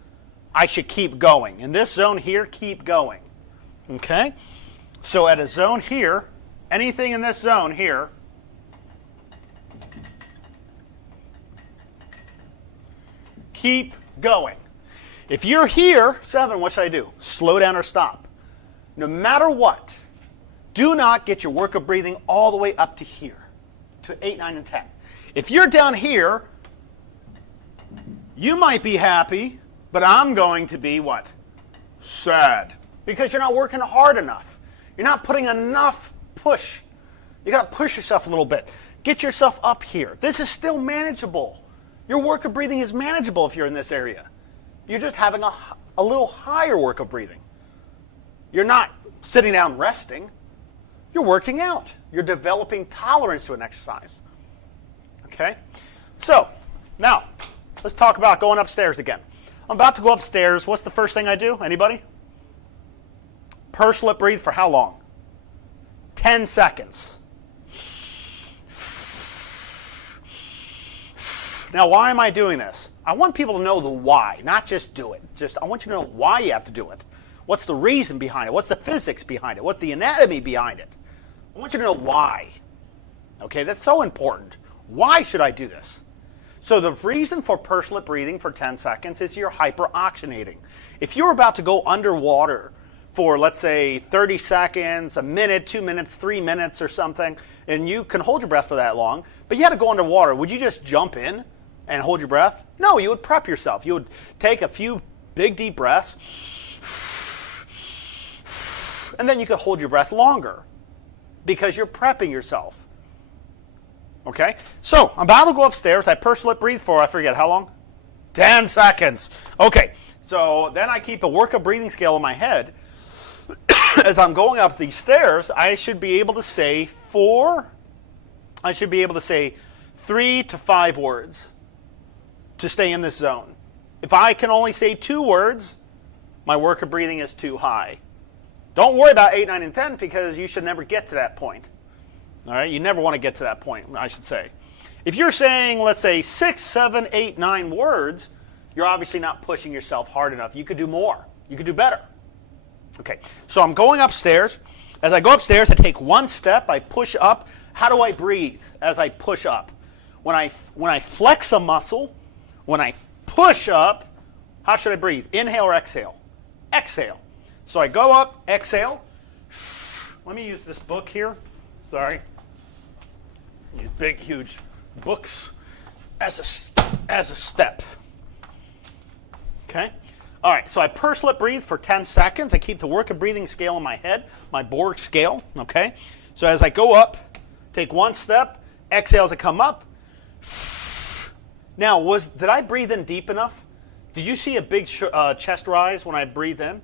I should keep going. In this zone here, keep going. Okay? So at a zone here, anything in this zone here, keep going. If you're here, 7, what should I do? Slow down or stop. No matter what, do not get your work of breathing all the way up to here, to 8, 9, and 10. If you're down here, you might be happy, but I'm going to be what? Sad. Because you're not working hard enough. You're not putting enough push. You got to push yourself a little bit. Get yourself up here. This is still manageable. Your work of breathing is manageable if you're in this area. You're just having a little higher work of breathing. You're not sitting down resting. You're working out. You're developing tolerance to an exercise. Okay? So, now, let's talk about going upstairs again. I'm about to go upstairs. What's the first thing I do? Anybody? Purse lip breathe for how long? 10 seconds. Now, why am I doing this? I want people to know the why, not just do it. I want you to know why you have to do it. What's the reason behind it? What's the physics behind it? What's the anatomy behind it? I want you to know why. Okay, that's so important. Why should I do this? So the reason for purse lip breathing for 10 seconds is you're hyperoxygenating. If you're about to go underwater for, let's say, 30 seconds, a minute, 2 minutes, 3 minutes or something, and you can hold your breath for that long, but you had to go underwater, would you just jump in and hold your breath? No, you would prep yourself. You would take a few big deep breaths, and then you could hold your breath longer because you're prepping yourself. Okay? So, I'm about to go upstairs. I purse lip breathe for, I forget how long? 10 seconds. Okay, so then I keep a work of breathing scale in my head. As I'm going up these stairs, I should be able to say 3 to 5 words to stay in this zone. If I can only say 2 words, my work of breathing is too high. Don't worry about 8, 9, and 10 because you should never get to that point. All right, you never want to get to that point, I should say. If you're saying, let's say, 6, 7, 8, 9 words, you're obviously not pushing yourself hard enough. You could do more. You could do better. Okay, so I'm going upstairs. As I go upstairs, I take 1 step. I push up. How do I breathe as I push up? When I flex a muscle, when I push up, how should I breathe? Inhale or exhale? Exhale. So I go up, exhale. Let me use this book here. Sorry. These big, huge books as a step. Okay? All right, so I purse lip breathe for 10 seconds. I keep the work of breathing scale in my head, my Borg scale. Okay? So as I go up, take 1 step, exhale as I come up. Now, did I breathe in deep enough? Did you see a big chest rise when I breathe in?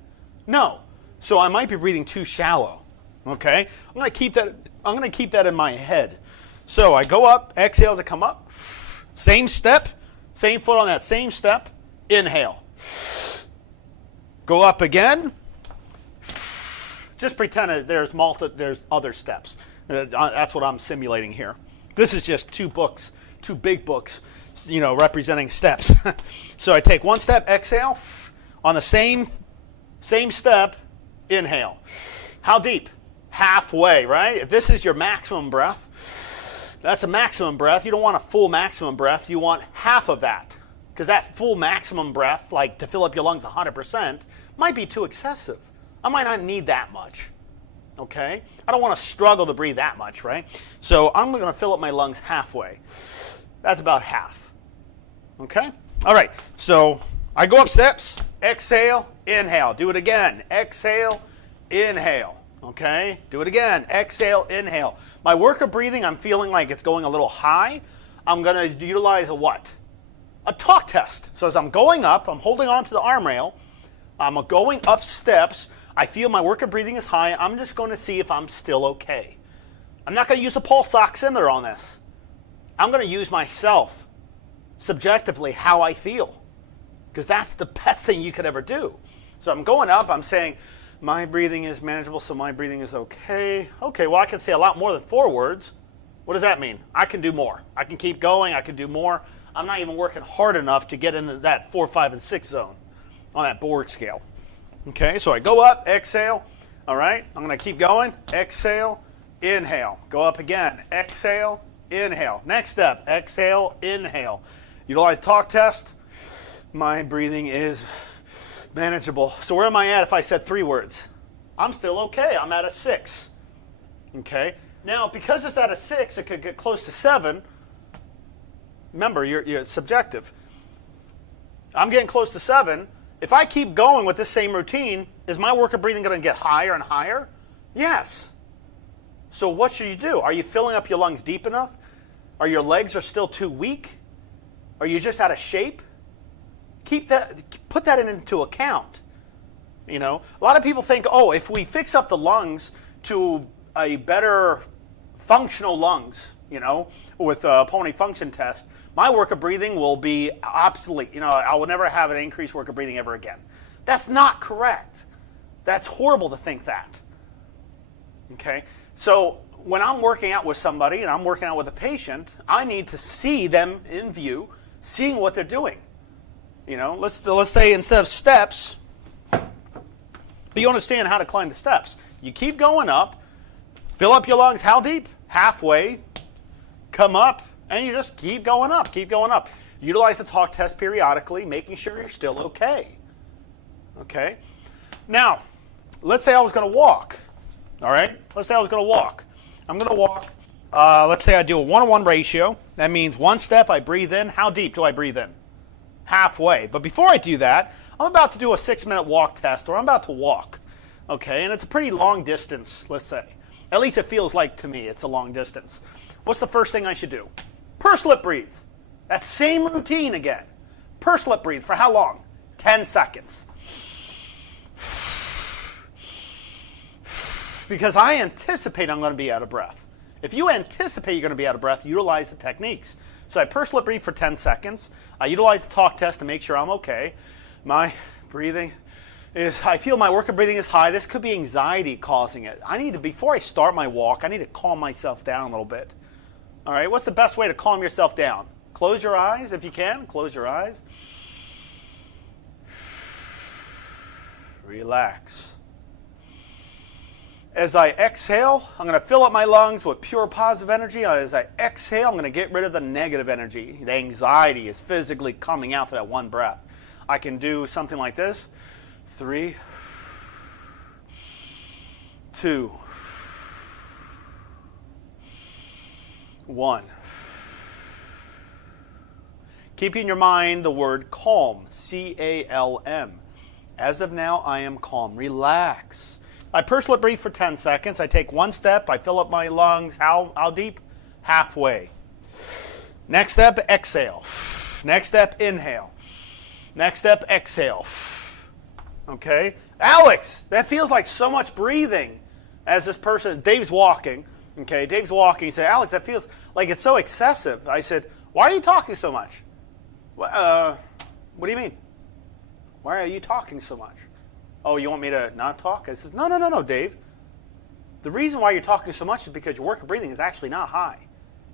No. So I might be breathing too shallow. Okay? I'm going to keep that in my head. So I go up, exhale as I come up. Same step, same foot on that same step. Inhale. Go up again. Just pretend there's other steps. That's what I'm simulating here. This is just 2 books, 2 big books, representing steps. So I take 1 step, exhale. On the same step, inhale. How deep? Halfway, right? If this is your maximum breath, that's a maximum breath. You don't want a full maximum breath. You want half of that. Because that full maximum breath, like to fill up your lungs 100%, might be too excessive. I might not need that much. Okay? I don't want to struggle to breathe that much, right? So I'm going to fill up my lungs halfway. That's about half. Okay? All right. So I go up steps, exhale, inhale. Do it again. Exhale, inhale. Okay? Do it again. Exhale, inhale. My work of breathing, I'm feeling like it's going a little high. I'm going to utilize a what? A talk test. So as I'm going up, I'm holding on to the arm rail. I'm going up steps. I feel my work of breathing is high. I'm just going to see if I'm still okay. I'm not going to use a pulse oximeter on this. I'm going to use myself, subjectively, how I feel. Because that's the best thing you could ever do. So I'm going up. I'm saying, my breathing is manageable, so my breathing is okay. Okay, well, I can say a lot more than 4 words. What does that mean? I can do more. I can keep going. I can do more. I'm not even working hard enough to get into that 4, 5, and 6 zone on that Borg scale. Okay, so I go up, exhale. All right, I'm going to keep going. Exhale, inhale. Go up again. Exhale, inhale. Next step, exhale, inhale. Utilize talk test. My breathing is manageable. So where am I at if I said 3 words? I'm still okay. I'm at a 6. Okay, now because it's at a 6, it could get close to 7. Remember, you're subjective. I'm getting close to 7. If I keep going with this same routine, is my work of breathing going to get higher and higher? Yes. So what should you do? Are you filling up your lungs deep enough? Are your legs still too weak? Are you just out of shape? Put that into account. You know, a lot of people think, oh, if we fix up the lungs to a better functional lungs, you know, with a pulmonary function test, my work of breathing will be obsolete. You know, I will never have an increased work of breathing ever again. That's not correct. That's horrible to think that. Okay? So when I'm working out with somebody and I'm working out with a patient, I need to see them in view, seeing what they're doing. You know, let's say instead of steps, but you understand how to climb the steps. You keep going up, fill up your lungs how deep? Halfway, come up, and you just keep going up, keep going up. Utilize the talk test periodically, making sure you're still okay. Okay? Now, let's say I was going to walk. All right? Let's say I was going to walk. I'm going to walk. Let's say I do a 1-to-1 ratio. That means one step I breathe in. How deep do I breathe in? Halfway. But before I do that, I'm about to do a 6-minute walk test, or I'm about to walk. Okay? And it's a pretty long distance, let's say. At least it feels like to me it's a long distance. What's the first thing I should do? Purse lip breathe. That same routine again. Purse lip breathe for how long? 10 seconds. Because I anticipate I'm going to be out of breath. If you anticipate you're going to be out of breath, utilize the techniques. So I purse lip breathe for 10 seconds. I utilize the talk test to make sure I'm okay. My breathing is, I feel my work of breathing is high. This could be anxiety causing it. Before I start my walk, I need to calm myself down a little bit. All right, what's the best way to calm yourself down? Close your eyes if you can. Close your eyes. Relax. As I exhale, I'm going to fill up my lungs with pure positive energy. As I exhale, I'm going to get rid of the negative energy. The anxiety is physically coming out to that one breath. I can do something like this. 3, 2, 1. Keep in your mind the word calm, C-A-L-M. As of now, I am calm. Relax. I purse lip breathe for 10 seconds. I take one step. I fill up my lungs. How deep? Halfway. Next step, exhale. Next step, inhale. Next step, exhale. Okay? Alex, that feels like so much breathing. As this person, Dave's walking. Okay, Dave's walking. He said, Alex, that feels like it's so excessive. I said, why are you talking so much? What do you mean? Why are you talking so much? Oh, you want me to not talk? I said, no, Dave. The reason why you're talking so much is because your work of breathing is actually not high.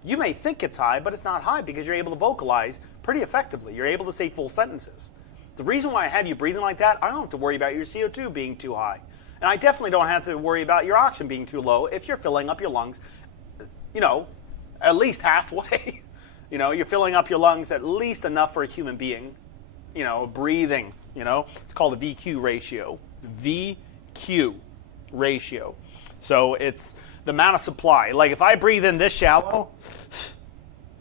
You may think it's high, but it's not high because you're able to vocalize pretty effectively. You're able to say full sentences. The reason why I have you breathing like that, I don't have to worry about your CO2 being too high. And I definitely don't have to worry about your oxygen being too low if you're filling up your lungs, at least halfway. You're filling up your lungs at least enough for a human being, breathing. It's called the VQ ratio. VQ ratio. So it's the amount of supply. Like if I breathe in this shallow,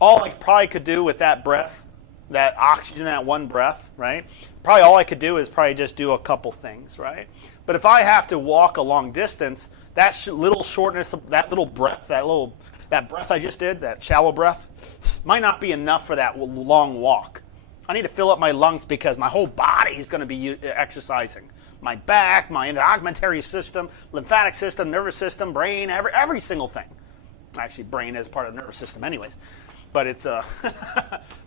all I probably could do with that breath, that oxygen, that one breath, right? Probably all I could do is probably just do a couple things, right? But if I have to walk a long distance, that little shortness, that little breath, that breath I just did, that shallow breath, might not be enough for that long walk. I need to fill up my lungs because my whole body is going to be exercising. My back, my integumentary system, lymphatic system, nervous system, brain, every single thing. Actually, brain is part of the nervous system anyways. But it's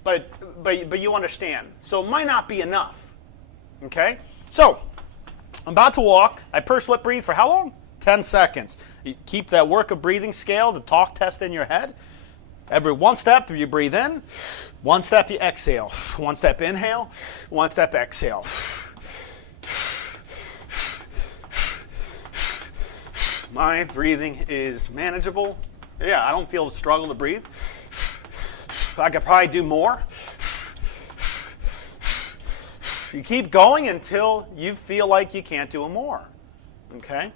but you understand. So it might not be enough. Okay? So, I'm about to walk. I purse lip breathe for how long? 10 seconds. You keep that work of breathing scale, the talk test in your head. Every one step you breathe in, one step you exhale. One step inhale, one step exhale. My breathing is manageable. Yeah, I don't feel the struggle to breathe. I could probably do more. You keep going until you feel like you can't do more. Okay?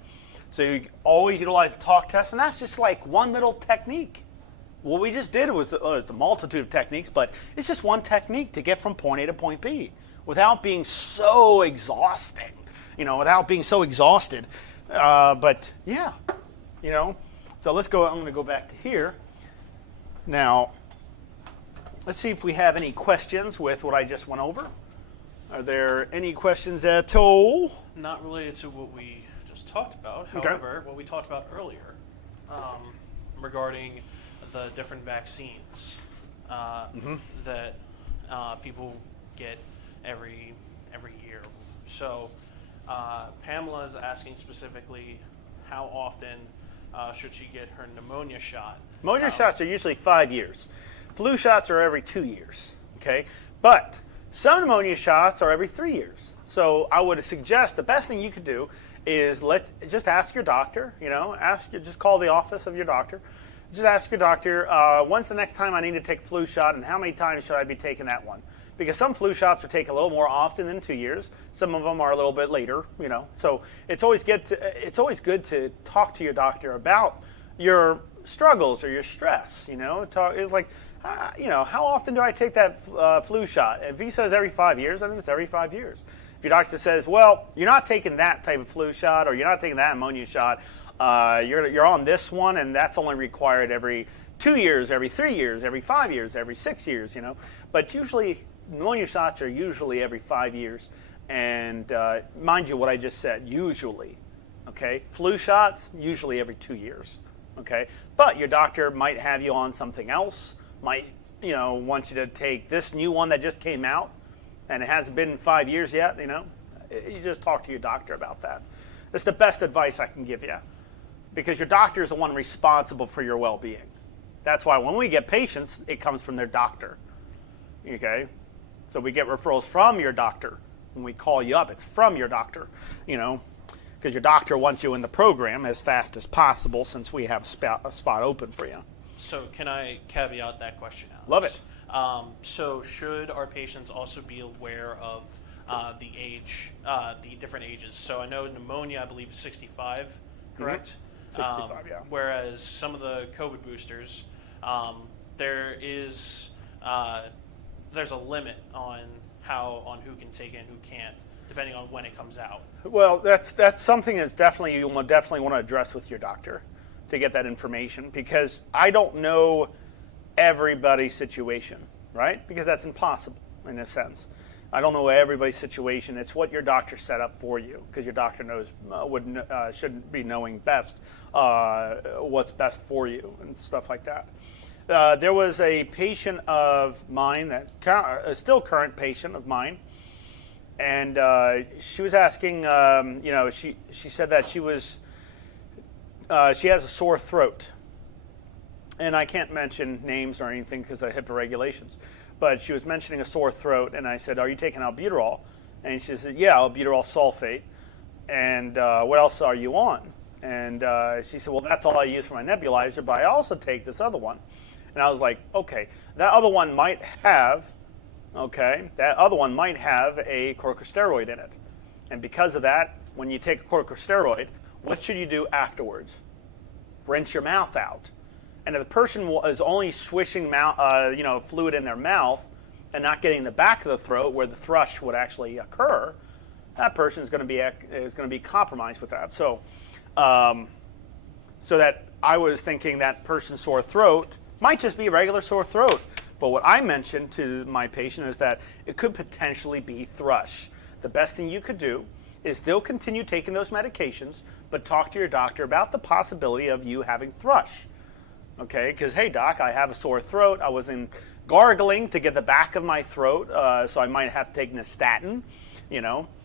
So you always utilize the talk test, and that's just like one little technique. What we just did was a multitude of techniques, but it's just one technique to get from point A to point B without being so exhausting, without being so exhausted. But yeah, so let's go. I'm going to go back to here. Now, Let's see if we have any questions with what I just went over. Are there any questions at all? Not related to what we just talked about. Okay. However, what we talked about earlier regarding the different vaccines that people get every year. So Pamela is asking specifically how often should she get her pneumonia shot? Pneumonia shots are usually 5 years. Flu shots are every 2 years. Okay, but some pneumonia shots are every 3 years. So I would suggest the best thing you could do is just ask your doctor. Just call the office of your doctor. Just ask your doctor, when's the next time I need to take a flu shot, and how many times should I be taking that one? Because some flu shots are taken a little more often than 2 years. Some of them are a little bit later. So it's always good to talk to your doctor about your struggles or your stress. It's like, how often do I take that flu shot? If he says every 5 years, I think it's every 5 years. If your doctor says, well, you're not taking that type of flu shot, or you're not taking that pneumonia shot, you're on this one, and that's only required every 2 years, every 3 years, every 5 years, every 6 years. But usually pneumonia shots are usually every 5 years, and mind you, what I just said, usually. Okay, flu shots usually every 2 years. Okay, but your doctor might have you on something else. Might want you to take this new one that just came out, and it hasn't been 5 years yet. You just talk to your doctor about that. That's the best advice I can give you, because your doctor is the one responsible for your well-being. That's why when we get patients, it comes from their doctor. Okay, so we get referrals from your doctor. When we call you up, it's from your doctor. Because your doctor wants you in the program as fast as possible, since we have a spot open for you. So can I caveat that question, Alex? Love it. So should our patients also be aware of the age, the different ages? So I know pneumonia, I believe, is 65, correct? 65, yeah. Whereas some of the COVID boosters, there's a limit on who can take it and who can't, depending on when it comes out. Well, that's something you will definitely want to address with your doctor to get that information, because I don't know everybody's situation, right? Because that's impossible in a sense. I don't know everybody's situation. It's what your doctor set up for you, because your doctor should be knowing best what's best for you and stuff like that. There was a patient of mine, a still current patient of mine, and she was asking, she said that she has a sore throat. And I can't mention names or anything because of HIPAA regulations. But she was mentioning a sore throat, and I said, are you taking albuterol? And she said, yeah, albuterol sulfate. And what else are you on? And she said, well, that's all I use for my nebulizer, but I also take this other one. And I was like, okay, that other one might have a corticosteroid in it. And because of that, when you take a corticosteroid, what should you do afterwards? Rinse your mouth out. And if the person is only swishing fluid in their mouth and not getting the back of the throat where the thrush would actually occur, that person is going to be compromised with that. So, so that I was thinking that person's sore throat might just be a regular sore throat. But what I mentioned to my patient is that it could potentially be thrush. The best thing you could do is still continue taking those medications, but talk to your doctor about the possibility of you having thrush. Okay, because, hey, doc, I have a sore throat. I was in gargling to get the back of my throat, so I might have to take nystatin.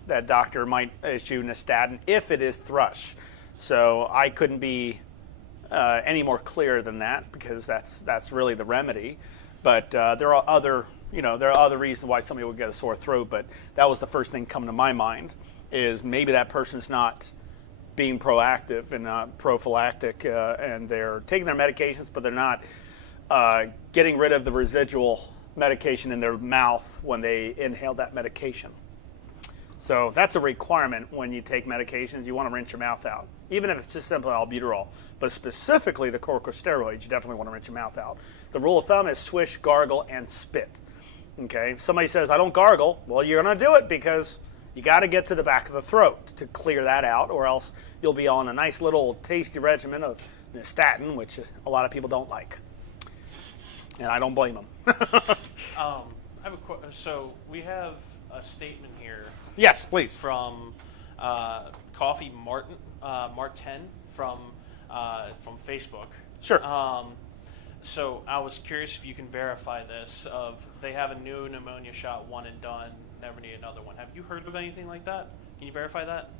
That doctor might issue nystatin if it is thrush. So I couldn't be any more clear than that, because that's really the remedy. But there are other reasons why somebody would get a sore throat. But that was the first thing coming to my mind, is maybe that person's not being proactive and prophylactic, and they're taking their medications, but they're not getting rid of the residual medication in their mouth when they inhale that medication. So that's a requirement when you take medications. You want to rinse your mouth out, even if it's just simple albuterol. But specifically the corticosteroids, you definitely want to rinse your mouth out. The rule of thumb is swish, gargle, and spit. Okay, if somebody says, I don't gargle, well, you're going to do it, because you got to get to the back of the throat to clear that out, or else you'll be on a nice little tasty regimen of nystatin, which a lot of people don't like. And I don't blame them. I have so we have a statement here Yes, please. from Coffee Martin Martin from Facebook. Sure. So I was curious if you can verify this. They have a new pneumonia shot, one and done. Never need another one. Have you heard of anything like that? Can you verify that?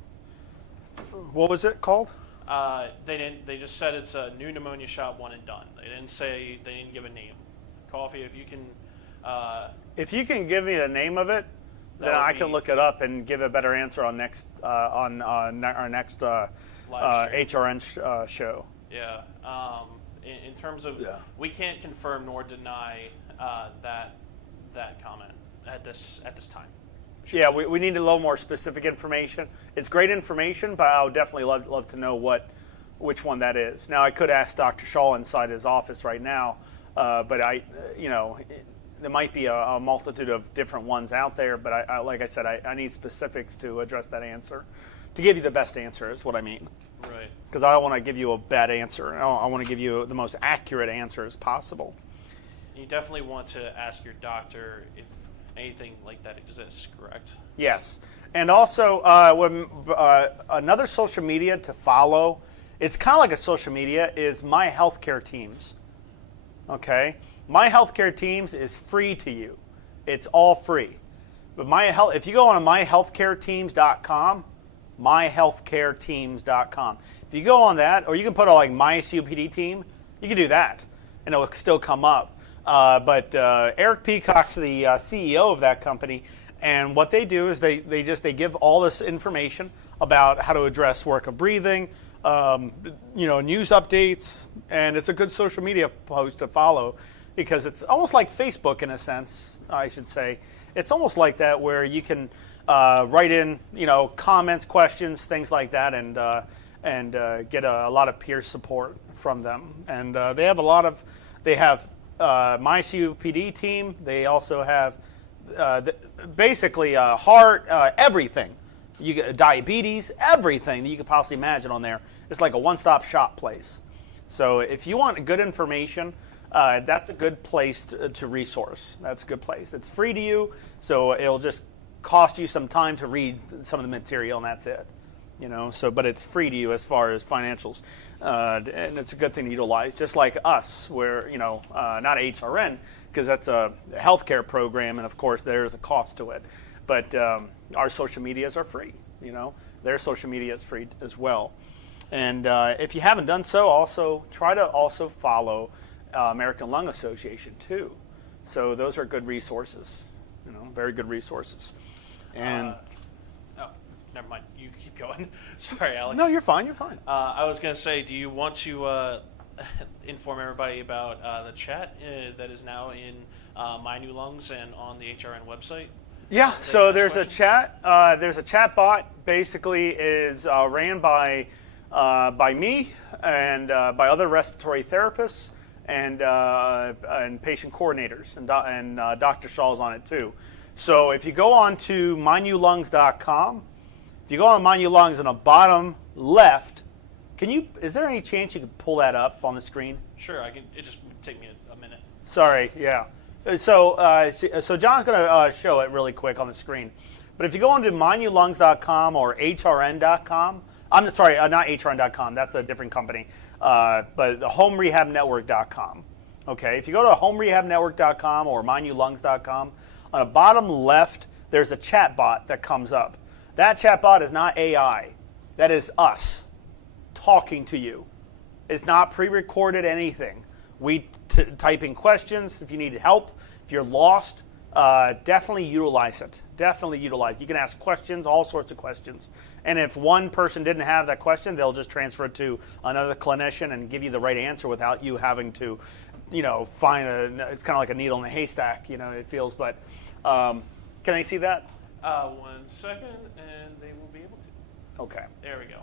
What was it called? They didn't. They just said it's a new pneumonia shot, one and done. They didn't say. They didn't give a name. Coffee, if you can. If you can give me the name of it, then I can look it up and give a better answer on our next HRN show. Yeah. In terms of, we can't confirm nor deny that comment at this time. Yeah, we need a little more specific information. It's great information, but I would definitely love to know which one that is. Now, I could ask Dr. Shaw inside his office right now, but there might be a multitude of different ones out there. But like I said, I need specifics to address that answer, to give you the best answer is what I mean. Right. Because I don't want to give you a bad answer. I want to give you the most accurate answer as possible. You definitely want to ask your doctor if anything like that exists, correct? Yes. And also, another social media to follow, it's kind of like a social media, is My Healthcare Teams. Okay? My Healthcare Teams is free to you. It's all free. But if you go on myhealthcareteams.com, myhealthcareteams.com. If you go on that, or you can put on like My COPD Team, you can do that, and it will still come up. But Eric Peacock's the CEO of that company, and what they do is they give all this information about how to address work of breathing, news updates, and it's a good social media post to follow because it's almost like Facebook in a sense, I should say. It's almost like that where you can write in, comments, questions, things like that, and get a lot of peer support from them. And they have My COPD Team. They also have basically heart, everything. You get diabetes, everything that you could possibly imagine on there. It's like a one-stop shop place. So if you want good information, that's a good place to resource. That's a good place. It's free to you, so it'll just cost you some time to read some of the material, and that's it. But it's free to you as far as financials, and it's a good thing to utilize. Just like us, where not HRN, because that's a healthcare program, and of course there's a cost to it. But our social medias are free. Their social media is free as well. And if you haven't done so, also try to follow American Lung Association too. So those are good resources. Very good resources. And never mind. You keep going. Sorry, Alex. No, you're fine. You're fine. I was going to say, do you want to inform everybody about the chat that is now in My New Lungs and on the HRN website? Yeah. So there's a chat. There's a chat bot. Basically, is ran by me and by other respiratory therapists and patient coordinators, and Dr. Shaw's on it too. So if you go on to mynewlungs.com, if you go on My New Lungs in the bottom left, is there any chance you could pull that up on the screen? Sure, I can. It just would take me a minute. Sorry, yeah. So John's going to show it really quick on the screen. But if you go on to mynewlungs.com or hrn.com, I'm sorry, not hrn.com, that's a different company, but the homerehabnetwork.com. Okay, if you go to homerehabnetwork.com or mynewlungs.com, on the bottom left, there's a chat bot that comes up. That chat bot is not AI. That is us talking to you. It's not pre-recorded anything. We type in questions. If you need help, if you're lost, definitely utilize it. Definitely utilize it. You can ask questions, all sorts of questions. And if one person didn't have that question, they'll just transfer it to another clinician and give you the right answer without you having to, find it's kind of like a needle in a haystack, it feels. But can they see that? 1 second, and they will be able to. Okay. There we go.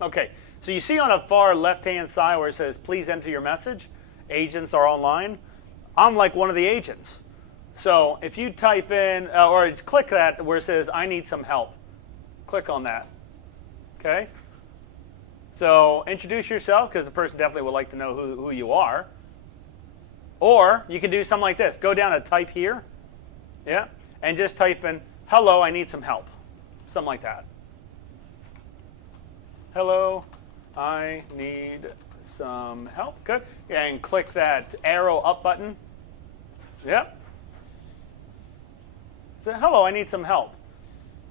Okay. So you see on the far left-hand side where it says, please enter your message. Agents are online. I'm like one of the agents. So if you type in, or click that where it says, I need some help. Click on that. Okay? So introduce yourself, because the person definitely would like to know who you are. Or you can do something like this. Go down to type here, yeah, and just type in, hello, I need some help. Something like that. Hello, I need some help. Good. And click that arrow up button. Yep. So, hello, I need some help.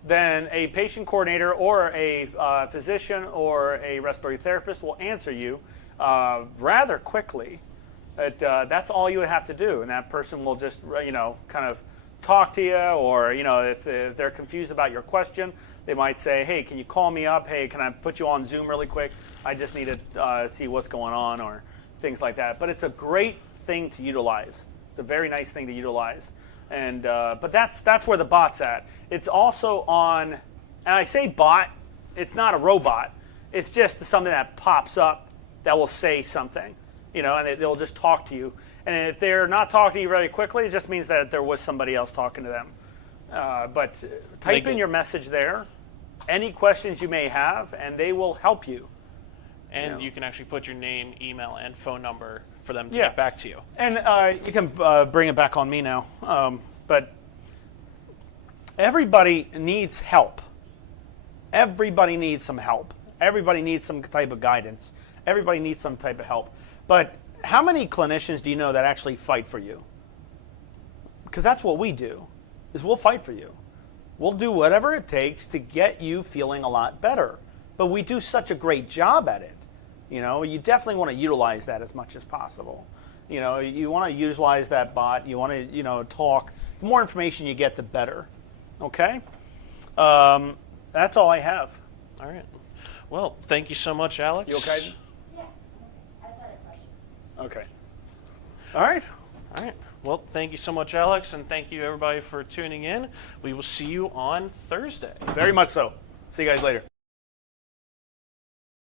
Then a patient coordinator or a physician or a respiratory therapist will answer you rather quickly. That's all you would have to do, and that person will just, kind of talk to you, or, if they're confused about your question, they might say, hey, can you call me up? Hey, can I put you on Zoom really quick? I just need to see what's going on, or things like that. But it's a great thing to utilize. It's a very nice thing to utilize. And but that's where the bot's at. It's also on, and I say bot, it's not a robot. It's just something that pops up that will say something, and they'll just talk to you. And if they're not talking to you very quickly, it just means that there was somebody else talking to them. But type in your message there, any questions you may have, and they will help you. And you can actually put your name, email, and phone number for them to get back to you. And you can bring it back on me now. But everybody needs help. Everybody needs some help. Everybody needs some type of guidance. Everybody needs some type of help. But how many clinicians do you know that actually fight for you? Because that's what we do, is we'll fight for you. We'll do whatever it takes to get you feeling a lot better. But we do such a great job at it. You definitely want to utilize that as much as possible. You want to utilize that bot. You want to, talk. The more information you get, the better. Okay? That's all I have. All right. Well, thank you so much, Alex. You okay? Yeah. I just had a question. Okay. All right. All right. Well, thank you so much, Alex, and thank you, everybody, for tuning in. We will see you on Thursday. Very much so. See you guys later.